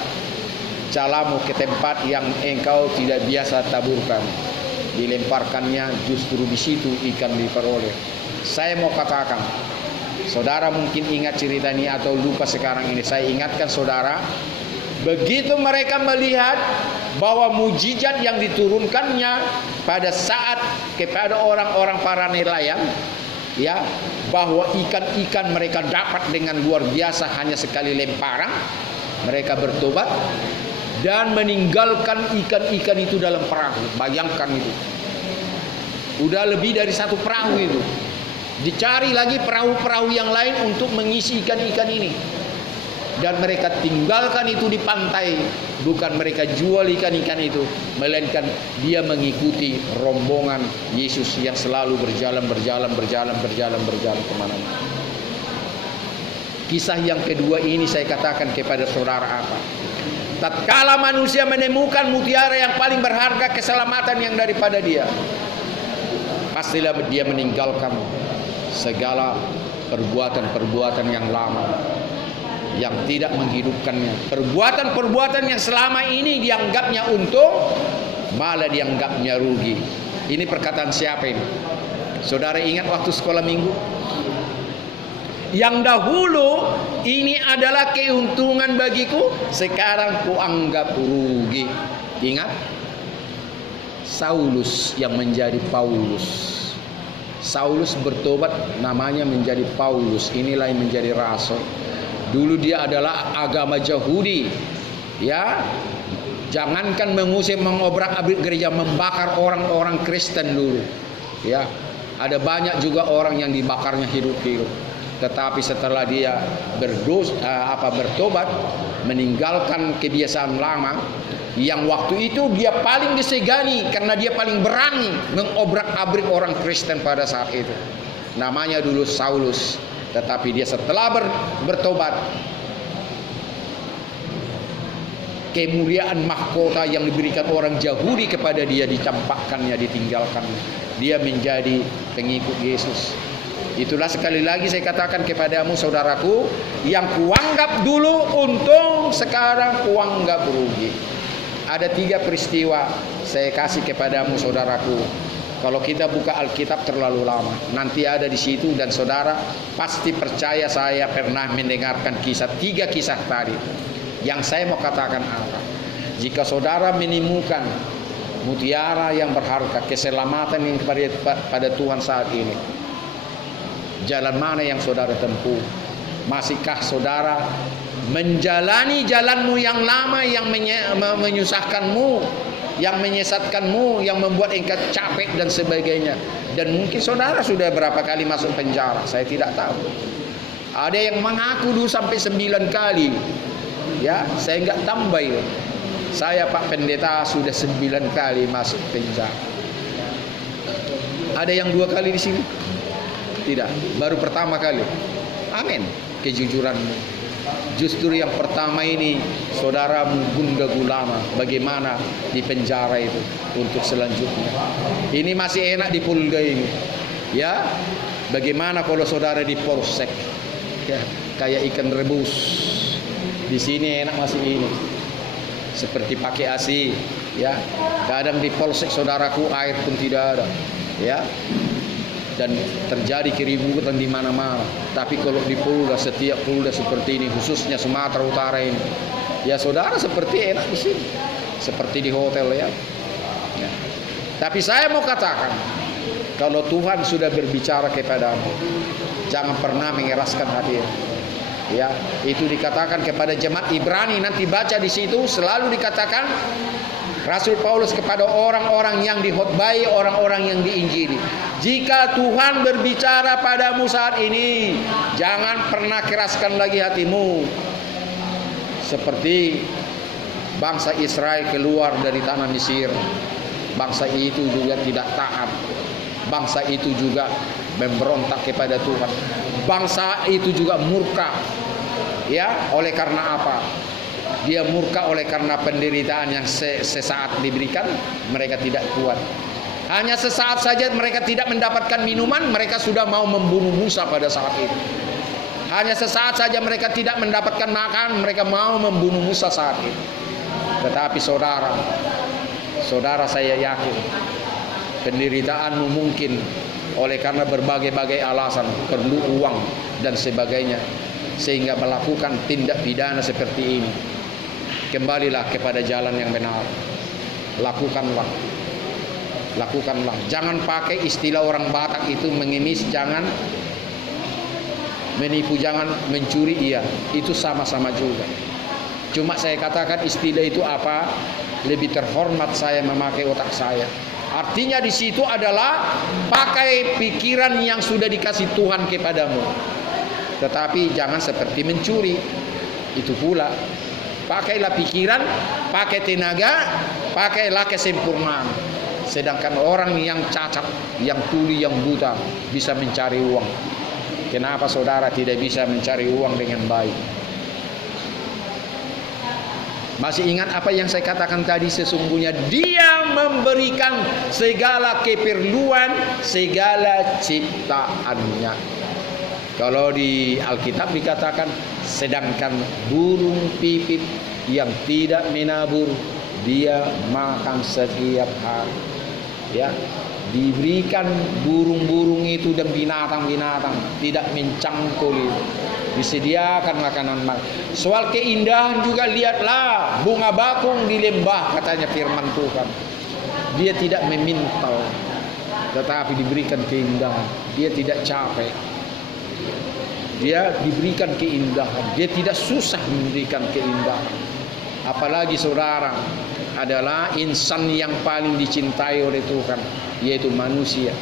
jalamu ke tempat yang engkau tidak biasa taburkan. Dilemparkannya, justru di situ ikan diperoleh. Saya mau katakan, saudara mungkin ingat cerita ini atau lupa sekarang ini. Saya ingatkan saudara, begitu mereka melihat bahwa mujizat yang diturunkannya pada saat kepada orang-orang para nelayan, ya, bahwa ikan-ikan mereka dapat dengan luar biasa hanya sekali lemparan, mereka bertobat dan meninggalkan ikan-ikan itu dalam perahu. Bayangkan itu. Udah lebih dari satu perahu itu. Dicari lagi perahu-perahu yang lain untuk mengisi ikan-ikan ini. Dan mereka tinggalkan itu di pantai. Bukan mereka jual ikan-ikan itu, melainkan dia mengikuti rombongan Yesus yang selalu berjalan kemana-mana. Kisah yang kedua ini saya katakan kepada saudara apa? Tatkala manusia menemukan mutiara yang paling berharga, keselamatan yang daripada dia, pastilah dia meninggalkan segala perbuatan-perbuatan yang lama, yang tidak menghidupkannya. Perbuatan-perbuatan yang selama ini dianggapnya untung, malah dianggapnya rugi. Ini perkataan siapa ini? Saudara ingat waktu sekolah minggu? Yang dahulu ini adalah keuntungan bagiku, sekarang kuanggap rugi. Ingat? Saulus yang menjadi Paulus. Saulus bertobat, namanya menjadi Paulus. Inilah yang menjadi rasul. Dulu dia adalah agama Yahudi, ya. Jangankan mengusir, mengobrak-abrik gereja, membakar orang-orang Kristen dulu, ya. Ada banyak juga orang yang dibakarnya hidup-hidup. Tetapi setelah dia bertobat, meninggalkan kebiasaan lama, yang waktu itu dia paling disegani karena dia paling berani mengobrak-abrik orang Kristen pada saat itu. Namanya dulu Saulus. Tetapi dia setelah bertobat, kemuliaan mahkota yang diberikan orang Yahudi kepada dia dicampakkannya, ditinggalkannya. Dia menjadi pengikut Yesus. Itulah sekali lagi saya katakan kepadamu saudaraku, yang kuanggap dulu untung, sekarang kuanggap rugi. Ada 3 peristiwa saya kasih kepadamu saudaraku. Kalau kita buka Alkitab terlalu lama, nanti ada di situ, dan saudara pasti percaya saya pernah mendengarkan 3 kisah tadi. Yang saya mau katakan apa? Jika saudara menemukan mutiara yang berharga, keselamatan yang pada Tuhan saat ini, jalan mana yang saudara tempuh? Masihkah saudara menjalani jalanmu yang lama, yang menyusahkanmu, yang menyesatkanmu, yang membuat engkau capek dan sebagainya? Dan mungkin saudara sudah berapa kali masuk penjara, saya tidak tahu. Ada yang mengaku dulu sampai 9 kali. Ya, saya enggak tambah itu. Saya Pak Pendeta sudah 9 kali masuk penjara. Ada yang 2 kali di sini? Tidak, baru pertama kali. Amin, kejujuranmu. Justru yang pertama ini saudaramu Bunda Gulama, bagaimana di penjara itu untuk selanjutnya. Ini masih enak di Polda ini, ya. Bagaimana kalau saudara di Polsek, ya, kayak ikan rebus. Di sini enak masih ini, seperti pakai ASI, ya. Kadang di Polsek saudaraku air pun tidak ada, ya. Dan terjadi keributan di mana-mana. Tapi kalau di Polda, setiap Polda seperti ini, khususnya Sumatera Utara ini, ya saudara seperti enak di sini, seperti di hotel, ya. Ya. Tapi saya mau katakan, kalau Tuhan sudah berbicara kepadamu, jangan pernah mengeraskan hati. Ya, itu dikatakan kepada jemaat Ibrani, nanti baca di situ selalu dikatakan Rasul Paulus kepada orang-orang yang dikhotbahi, orang-orang yang diinjili. Jika Tuhan berbicara padamu saat ini, jangan pernah keraskan lagi hatimu. Seperti bangsa Israel keluar dari tanah Mesir, bangsa itu juga tidak taat. Bangsa itu juga memberontak kepada Tuhan. Bangsa itu juga murka. Ya, oleh karena apa? Dia murka oleh karena penderitaan yang sesaat diberikan, mereka tidak kuat. Hanya sesaat saja mereka tidak mendapatkan minuman, mereka sudah mau membunuh Musa pada saat itu. Hanya sesaat saja mereka tidak mendapatkan makan, mereka mau membunuh Musa saat itu. Tetapi saudara saya yakin penderitaanmu mungkin oleh karena berbagai-bagai alasan, perlu uang dan sebagainya, sehingga melakukan tindak pidana seperti ini. Kembalilah kepada jalan yang benar. Lakukanlah. Jangan pakai istilah orang Batak itu mengemis, jangan menipu, jangan mencuri, iya. Itu sama-sama juga. Cuma saya katakan istilah itu apa? Lebih terhormat saya memakai otak saya. Artinya di situ adalah pakai pikiran yang sudah dikasih Tuhan kepadamu. Tetapi jangan seperti mencuri. Itu pula. Pakailah pikiran, pakai tenaga, pakailah kesempurnaan. Sedangkan orang yang cacat, yang tuli, yang buta bisa mencari uang. Kenapa saudara tidak bisa mencari uang dengan baik? Masih ingat apa yang saya katakan tadi? Sesungguhnya Dia memberikan segala keperluan, segala ciptaannya. Kalau di Alkitab dikatakan, sedangkan burung pipit yang tidak menabur, dia makan setiap hari. Ya, diberikan burung-burung itu dan binatang-binatang, tidak mencangkul itu. Disediakan makanan. Soal keindahan juga, lihatlah bunga bakung di lembah, katanya firman Tuhan. Dia tidak memintal, tetapi diberikan keindahan. Dia tidak capek. Dia diberikan keindahan. Dia tidak susah memberikan keindahan. Apalagi saudara adalah insan yang paling dicintai oleh Tuhan, yaitu manusia.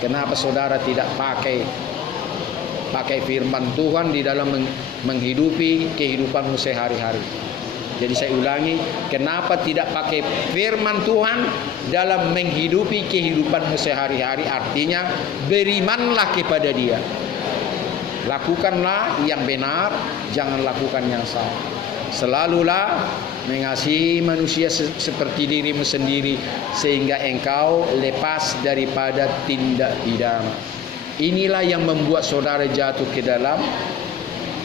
Kenapa saudara tidak pakai firman Tuhan di dalam menghidupi kehidupanmu sehari-hari? Jadi saya ulangi, kenapa tidak pakai firman Tuhan dalam menghidupi kehidupanmu sehari-hari? Artinya berimanlah kepada Dia. Lakukanlah yang benar, jangan lakukan yang salah. Selalulah mengasihi manusia seperti dirimu sendiri, sehingga engkau lepas daripada tindak pidana. Inilah yang membuat saudara jatuh ke dalam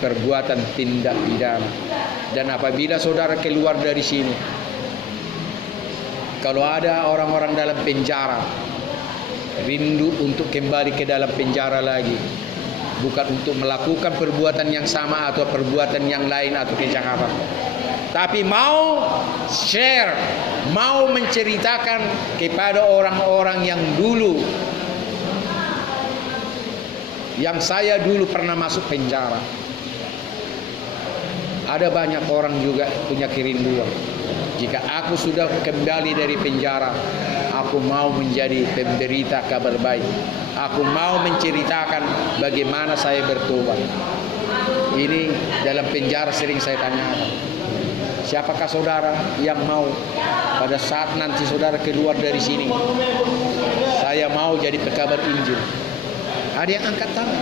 perbuatan tindak pidana. Dan apabila saudara keluar dari sini, kalau ada orang-orang dalam penjara, rindu untuk kembali ke dalam penjara lagi, bukan untuk melakukan perbuatan yang sama atau perbuatan yang lain atau kejahatan, tapi mau share, mau menceritakan kepada orang-orang yang dulu, yang saya dulu pernah masuk penjara. Ada banyak orang juga punya kerinduan. Jika aku sudah kembali dari penjara, aku mau menjadi pemberita kabar baik. Aku mau menceritakan bagaimana saya bertobat. Ini dalam penjara sering saya tanyakan. Siapakah saudara yang mau pada saat nanti saudara keluar dari sini, saya mau jadi pekabar Injil? Ada yang angkat tangan.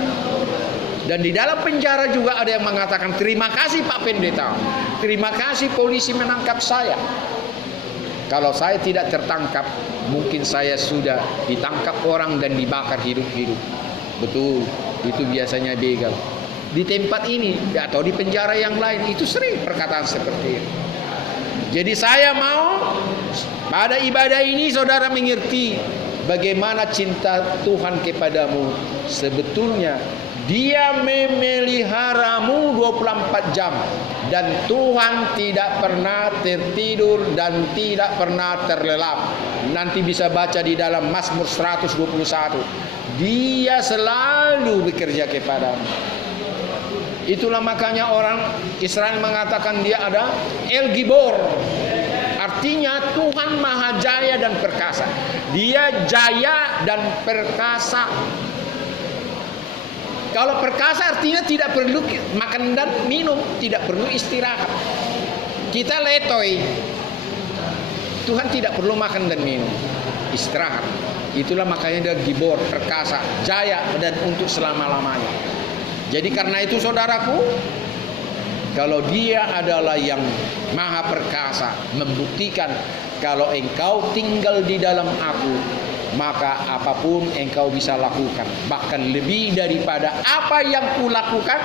Dan di dalam penjara juga ada yang mengatakan, terima kasih Pak Pendeta, terima kasih polisi menangkap saya. Kalau saya tidak tertangkap, mungkin saya sudah ditangkap orang dan dibakar hidup-hidup. Betul, itu biasanya begal. Di tempat ini atau di penjara yang lain itu sering perkataan seperti itu. Jadi saya mau pada ibadah ini saudara mengerti bagaimana cinta Tuhan kepadamu. Sebetulnya Dia memeliharamu 24 jam. Dan Tuhan tidak pernah tertidur dan tidak pernah terlelap. Nanti bisa baca di dalam Mazmur 121. Dia selalu bekerja kepadamu. Itulah makanya orang Israel mengatakan dia ada El Gibor. Artinya Tuhan Maha Jaya dan Perkasa. Dia jaya dan perkasa. Kalau perkasa artinya tidak perlu makan dan minum, tidak perlu istirahat. Kita letoy. Tuhan tidak perlu makan dan minum, istirahat. Itulah makanya dia gibor, perkasa, jaya dan untuk selama-lamanya. Jadi karena itu saudaraku, kalau Dia adalah yang maha perkasa, membuktikan kalau engkau tinggal di dalam aku, maka apapun engkau bisa lakukan. Bahkan lebih daripada apa yang kulakukan,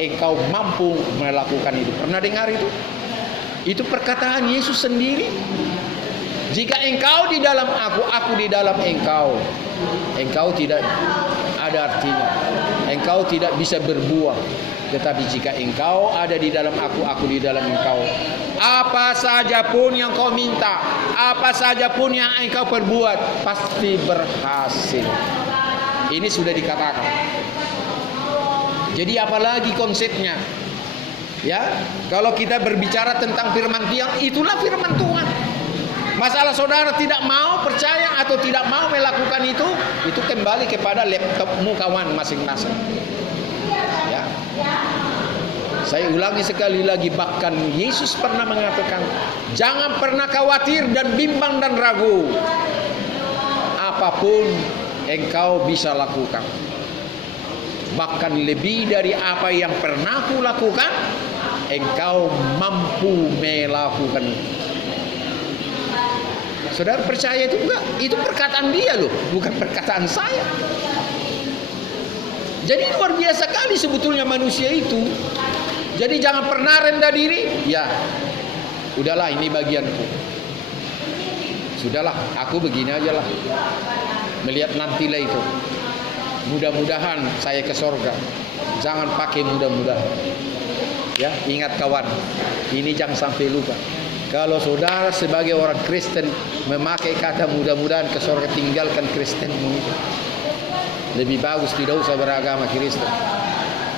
engkau mampu melakukan itu. Pernah dengar itu? Itu perkataan Yesus sendiri. Jika engkau di dalam aku di dalam engkau, engkau tidak ada artinya. Engkau tidak bisa berbuah. Tetapi jika engkau ada di dalam aku di dalam engkau, apa saja pun yang kau minta, apa saja pun yang engkau perbuat, pasti berhasil. Ini sudah dikatakan. Jadi apalagi konsepnya? Ya, kalau kita berbicara tentang firman Tuhan, itulah firman Tuhan. Masalah saudara tidak mau percaya atau tidak mau melakukan itu kembali kepada laptopmu kawan masing-masing. Ya. Saya ulangi sekali lagi, bahkan Yesus pernah mengatakan, jangan pernah khawatir dan bimbang dan ragu. Apapun engkau bisa lakukan. Bahkan lebih dari apa yang pernah aku lakukan, engkau mampu melakukan. Saudara percaya itu enggak? Itu perkataan dia loh, bukan perkataan saya. Jadi luar biasa kali sebetulnya manusia itu. Jadi jangan pernah rendah diri. Ya, udahlah ini bagianku. Sudahlah, aku begini aja lah. Melihat nantilah itu. Mudah-mudahan saya ke sorga. Jangan pakai mudah-mudahan. Ya, ingat kawan, ini jangan sampai lupa. Kalau saudara sebagai orang Kristen memakai kata mudah-mudahan ke sorga, tinggalkan Kristenmu itu. Lebih bagus tidak usah beragama Kristen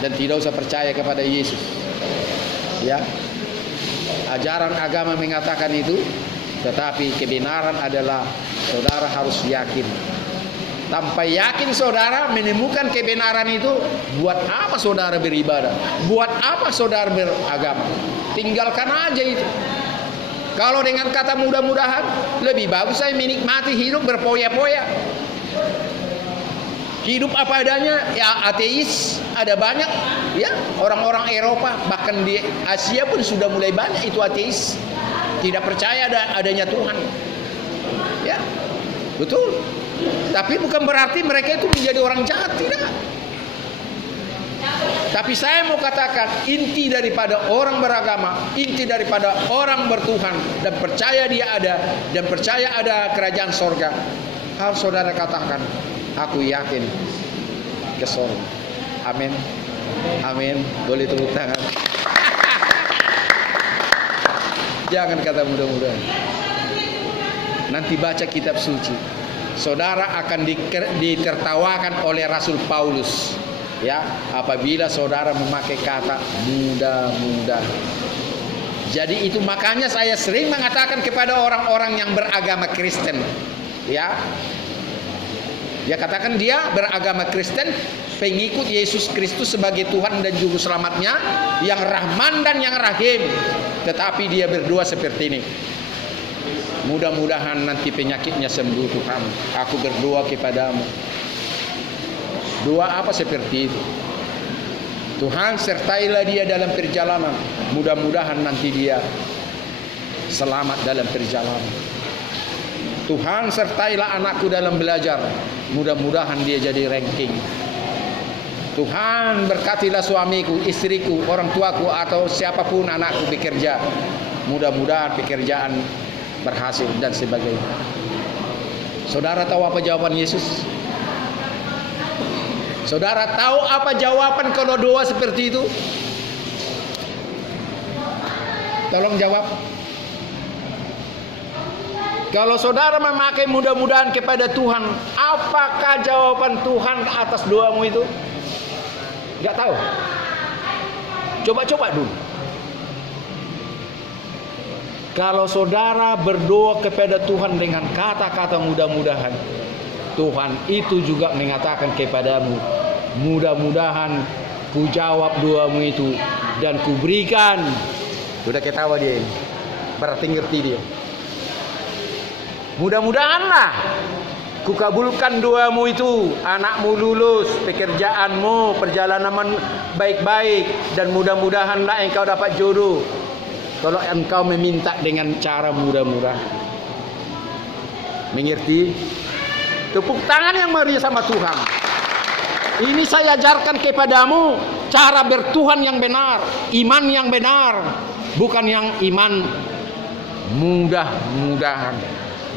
dan tidak usah percaya kepada Yesus. Ya, ajaran agama mengatakan itu, tetapi kebenaran adalah saudara harus yakin. Tanpa yakin saudara menemukan kebenaran itu, buat apa saudara beribadah? Buat apa saudara beragama? Tinggalkan aja itu. Kalau dengan kata mudah-mudahan, lebih bagus saya menikmati hidup berpoya-poya. Hidup apa adanya, ya ateis ada banyak, ya orang-orang Eropa bahkan di Asia pun sudah mulai banyak itu ateis, tidak percaya adanya Tuhan, ya betul. Tapi bukan berarti mereka itu menjadi orang jahat, tidak. Tapi saya mau katakan inti daripada orang beragama, inti daripada orang bertuhan dan percaya dia ada dan percaya ada kerajaan sorga, harus saudara katakan, aku yakin ke sorga. Amin. Amin. Boleh tepuk tangan. Jangan kata mudah-mudahan. Nanti baca kitab suci, saudara akan ditertawakan oleh Rasul Paulus. Ya, apabila saudara memakai kata mudah-mudahan. Jadi itu makanya saya sering mengatakan kepada orang-orang yang beragama Kristen, ya, dia katakan dia beragama Kristen, pengikut Yesus Kristus sebagai Tuhan dan Juru Selamatnya, yang Rahman dan yang Rahim. Tetapi dia berdoa seperti ini, mudah-mudahan nanti penyakitnya sembuh Tuhan, aku berdoa kepadamu. Doa apa seperti itu? Tuhan sertailah dia dalam perjalanan, mudah-mudahan nanti dia selamat dalam perjalanan. Tuhan sertailah anakku dalam belajar, mudah-mudahan dia jadi ranking. Tuhan berkatilah suamiku, istriku, orang tuaku atau siapapun anakku bekerja, mudah-mudahan pekerjaan berhasil dan sebagainya. Saudara tahu apa jawaban Yesus? Saudara tahu apa jawaban kalau doa seperti itu? Tolong jawab. Kalau saudara memakai mudah-mudahan kepada Tuhan, apakah jawaban Tuhan atas doamu itu? Enggak tahu. Coba-coba dulu. Kalau saudara berdoa kepada Tuhan dengan kata-kata mudah-mudahan, Tuhan itu juga mengatakan kepadamu, mudah-mudahan ku jawab doamu itu dan ku berikan. Sudah ketawa dia ini, berarti ngerti dia. Mudah-mudahanlah ku kabulkan doamu itu, anakmu lulus, pekerjaanmu, perjalananmu baik-baik, dan mudah-mudahanlah engkau dapat jodoh. Kalau engkau meminta dengan cara mudah-mudahan, mengerti? Tepuk tangan yang meriah sama Tuhan. Ini saya ajarkan kepadamu cara bertuhan yang benar, iman yang benar, bukan yang iman mudah-mudahan.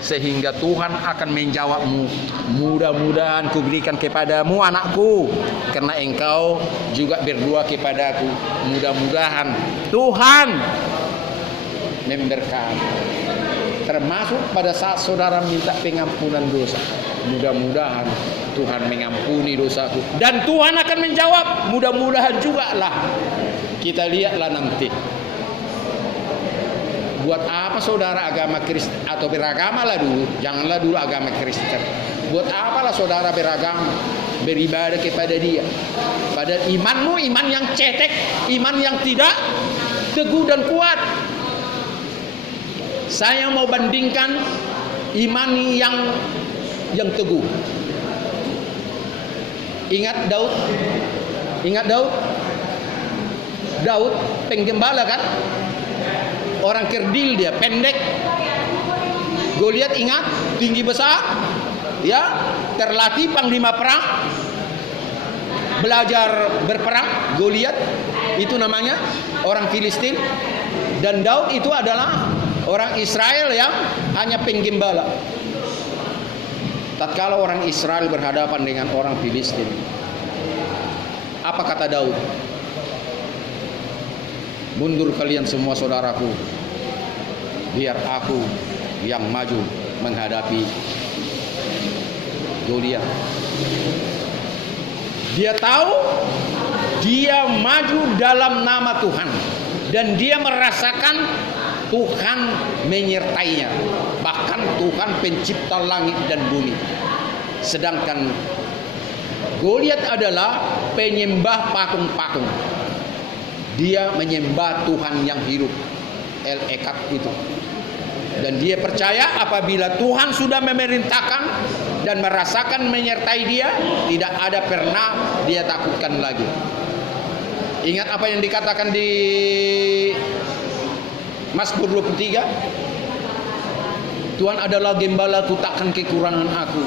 Sehingga Tuhan akan menjawabmu, mudah-mudahan kuberikan kepadamu anakku, karena engkau juga berdoa kepadaku, mudah-mudahan Tuhan memberkati. Termasuk pada saat saudara minta pengampunan dosa, mudah-mudahan Tuhan mengampuni dosaku dan Tuhan akan menjawab, mudah-mudahan juga lah. Kita lihatlah nanti. Buat apa saudara agama Kristen atau beragamalah dulu, janganlah dulu agama Kristen. Buat apalah saudara beragama, beribadah kepada dia, pada imanmu iman yang cetek, iman yang tidak teguh dan kuat. Saya mau bandingkan iman yang teguh. Ingat Daud? Ingat Daud? Daud penggembala kan, orang kerdil dia, pendek. Goliat ingat, tinggi besar, ya, terlatih panglima perang, belajar berperang. Goliat itu namanya orang Filistin, dan Daud itu adalah orang Israel yang hanya penggembala. Tatkala orang Israel berhadapan dengan orang Filistin, apa kata Daud? Mundur kalian semua saudaraku, biar aku yang maju menghadapi Goliat. Dia tahu dia maju dalam nama Tuhan, dan dia merasakan Tuhan menyertainya, bahkan Tuhan pencipta langit dan bumi. Sedangkan Goliat adalah penyembah patung-patung. Dia menyembah Tuhan yang hidup, El Ekad itu. Dan dia percaya apabila Tuhan sudah memerintahkan dan merasakan menyertai dia, tidak ada pernah dia takutkan lagi. Ingat apa yang dikatakan di Mazmur 23, Tuhan adalah gembalaku, takkan kekurangan aku.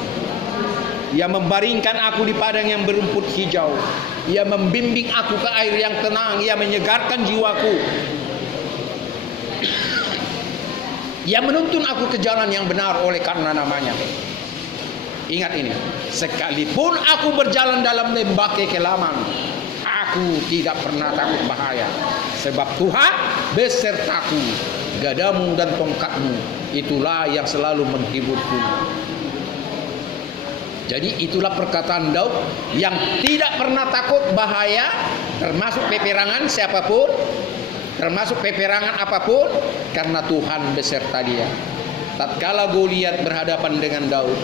Ia membaringkan aku di padang yang berumput hijau. Ia membimbing aku ke air yang tenang. Ia menyegarkan jiwaku. Ia menuntun aku ke jalan yang benar oleh karena namanya. Ingat ini, sekalipun aku berjalan dalam lembah kekelaman, aku tidak pernah takut bahaya, sebab Tuhan besertaku. Gadamu dan tongkatmu itulah yang selalu menghiburku. Jadi itulah perkataan Daud yang tidak pernah takut bahaya, termasuk peperangan siapapun, termasuk peperangan apapun, karena Tuhan beserta dia. Tatkala Goliat berhadapan dengan Daud,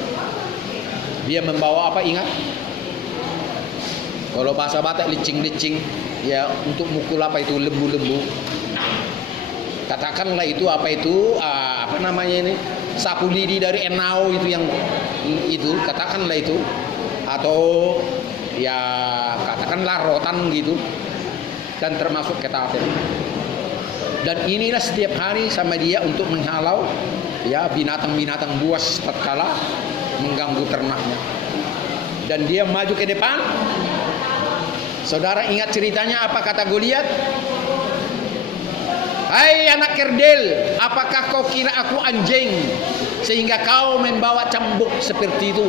dia membawa apa, ingat? Kalau bahasa Batak licing-licing, ya, untuk mukul apa itu, lembu-lembu. Katakanlah itu apa itu, apa namanya ini, sapu lidi dari enau itu, yang itu, katakanlah itu, atau ya katakanlah rotan gitu, dan termasuk ketapel. Dan inilah setiap hari sama dia untuk menghalau ya binatang-binatang buas tatkala mengganggu ternaknya. Dan dia maju ke depan. Saudara ingat ceritanya apa kata Goliat? Hai anak kerdil, apakah kau kira aku anjing sehingga kau membawa cambuk seperti itu?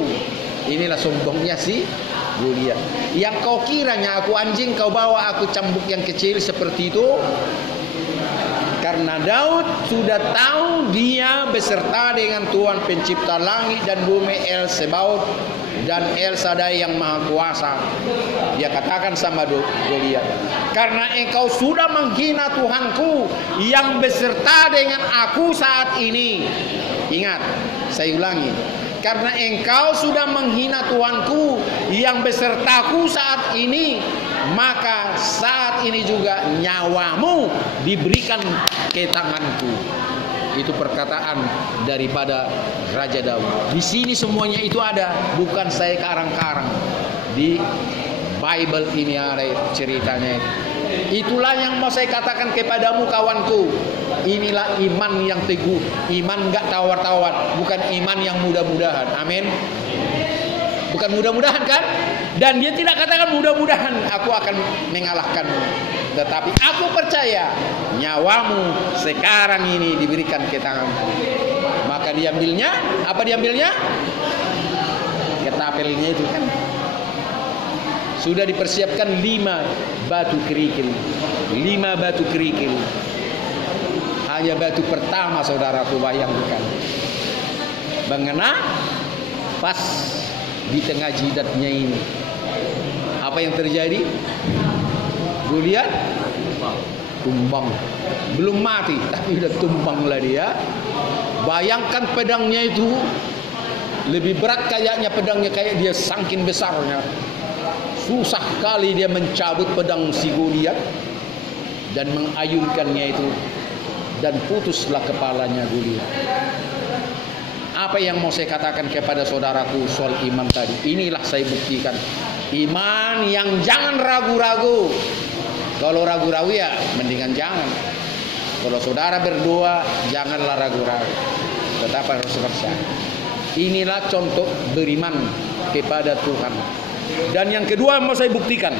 Inilah sombongnya si Goliat. Yang kau kiranya aku anjing, kau bawa aku cambuk yang kecil seperti itu. Karena Daud sudah tahu dia beserta dengan Tuhan pencipta langit dan bumi, El Sebaot dan El Shaddai yang maha kuasa. Dia katakan sama Goliat, karena engkau sudah menghina Tuhanku yang beserta dengan aku saat ini. Ingat, saya ulangi, karena engkau sudah menghina Tuhanku yang besertaku saat ini, maka saat ini juga nyawamu diberikan ke tanganku. Itu perkataan daripada Raja Daud. Di sini semuanya itu ada, bukan saya karang-karang. Di Bible ini ada ceritanya itu. Itulah yang mau saya katakan kepadamu kawanku. Inilah iman yang teguh, iman gak tawar-tawar, bukan iman yang mudah-mudahan. Amin. Bukan mudah-mudahan kan? Dan dia tidak katakan mudah-mudahan aku akan mengalahkanmu, tetapi aku percaya nyawamu sekarang ini diberikan ke tanganku. Maka diambilnya, apa diambilnya? Ketapelnya itu kan. Sudah dipersiapkan 5 batu kerikil. 5 batu kerikil. Hanya batu pertama saudaraku bayangkan, mengena pas di tengah jidatnya ini. Apa yang terjadi? Goliat tumbang. Belum mati tapi udah tumbang lah dia. Bayangkan pedangnya itu lebih berat, kayaknya pedangnya kayak dia saking besarnya. Susah kali dia mencabut pedang si Goliat dan mengayunkannya itu, dan putuslah kepalanya Goliat. Apa yang mau saya katakan kepada saudaraku soal iman tadi? Inilah saya buktikan. Iman yang jangan ragu-ragu. Kalau ragu-ragu ya mendingan jangan. Kalau saudara berdua janganlah ragu-ragu, tetap harus percaya. Inilah contoh beriman kepada Tuhan. Dan yang kedua mau saya buktikan.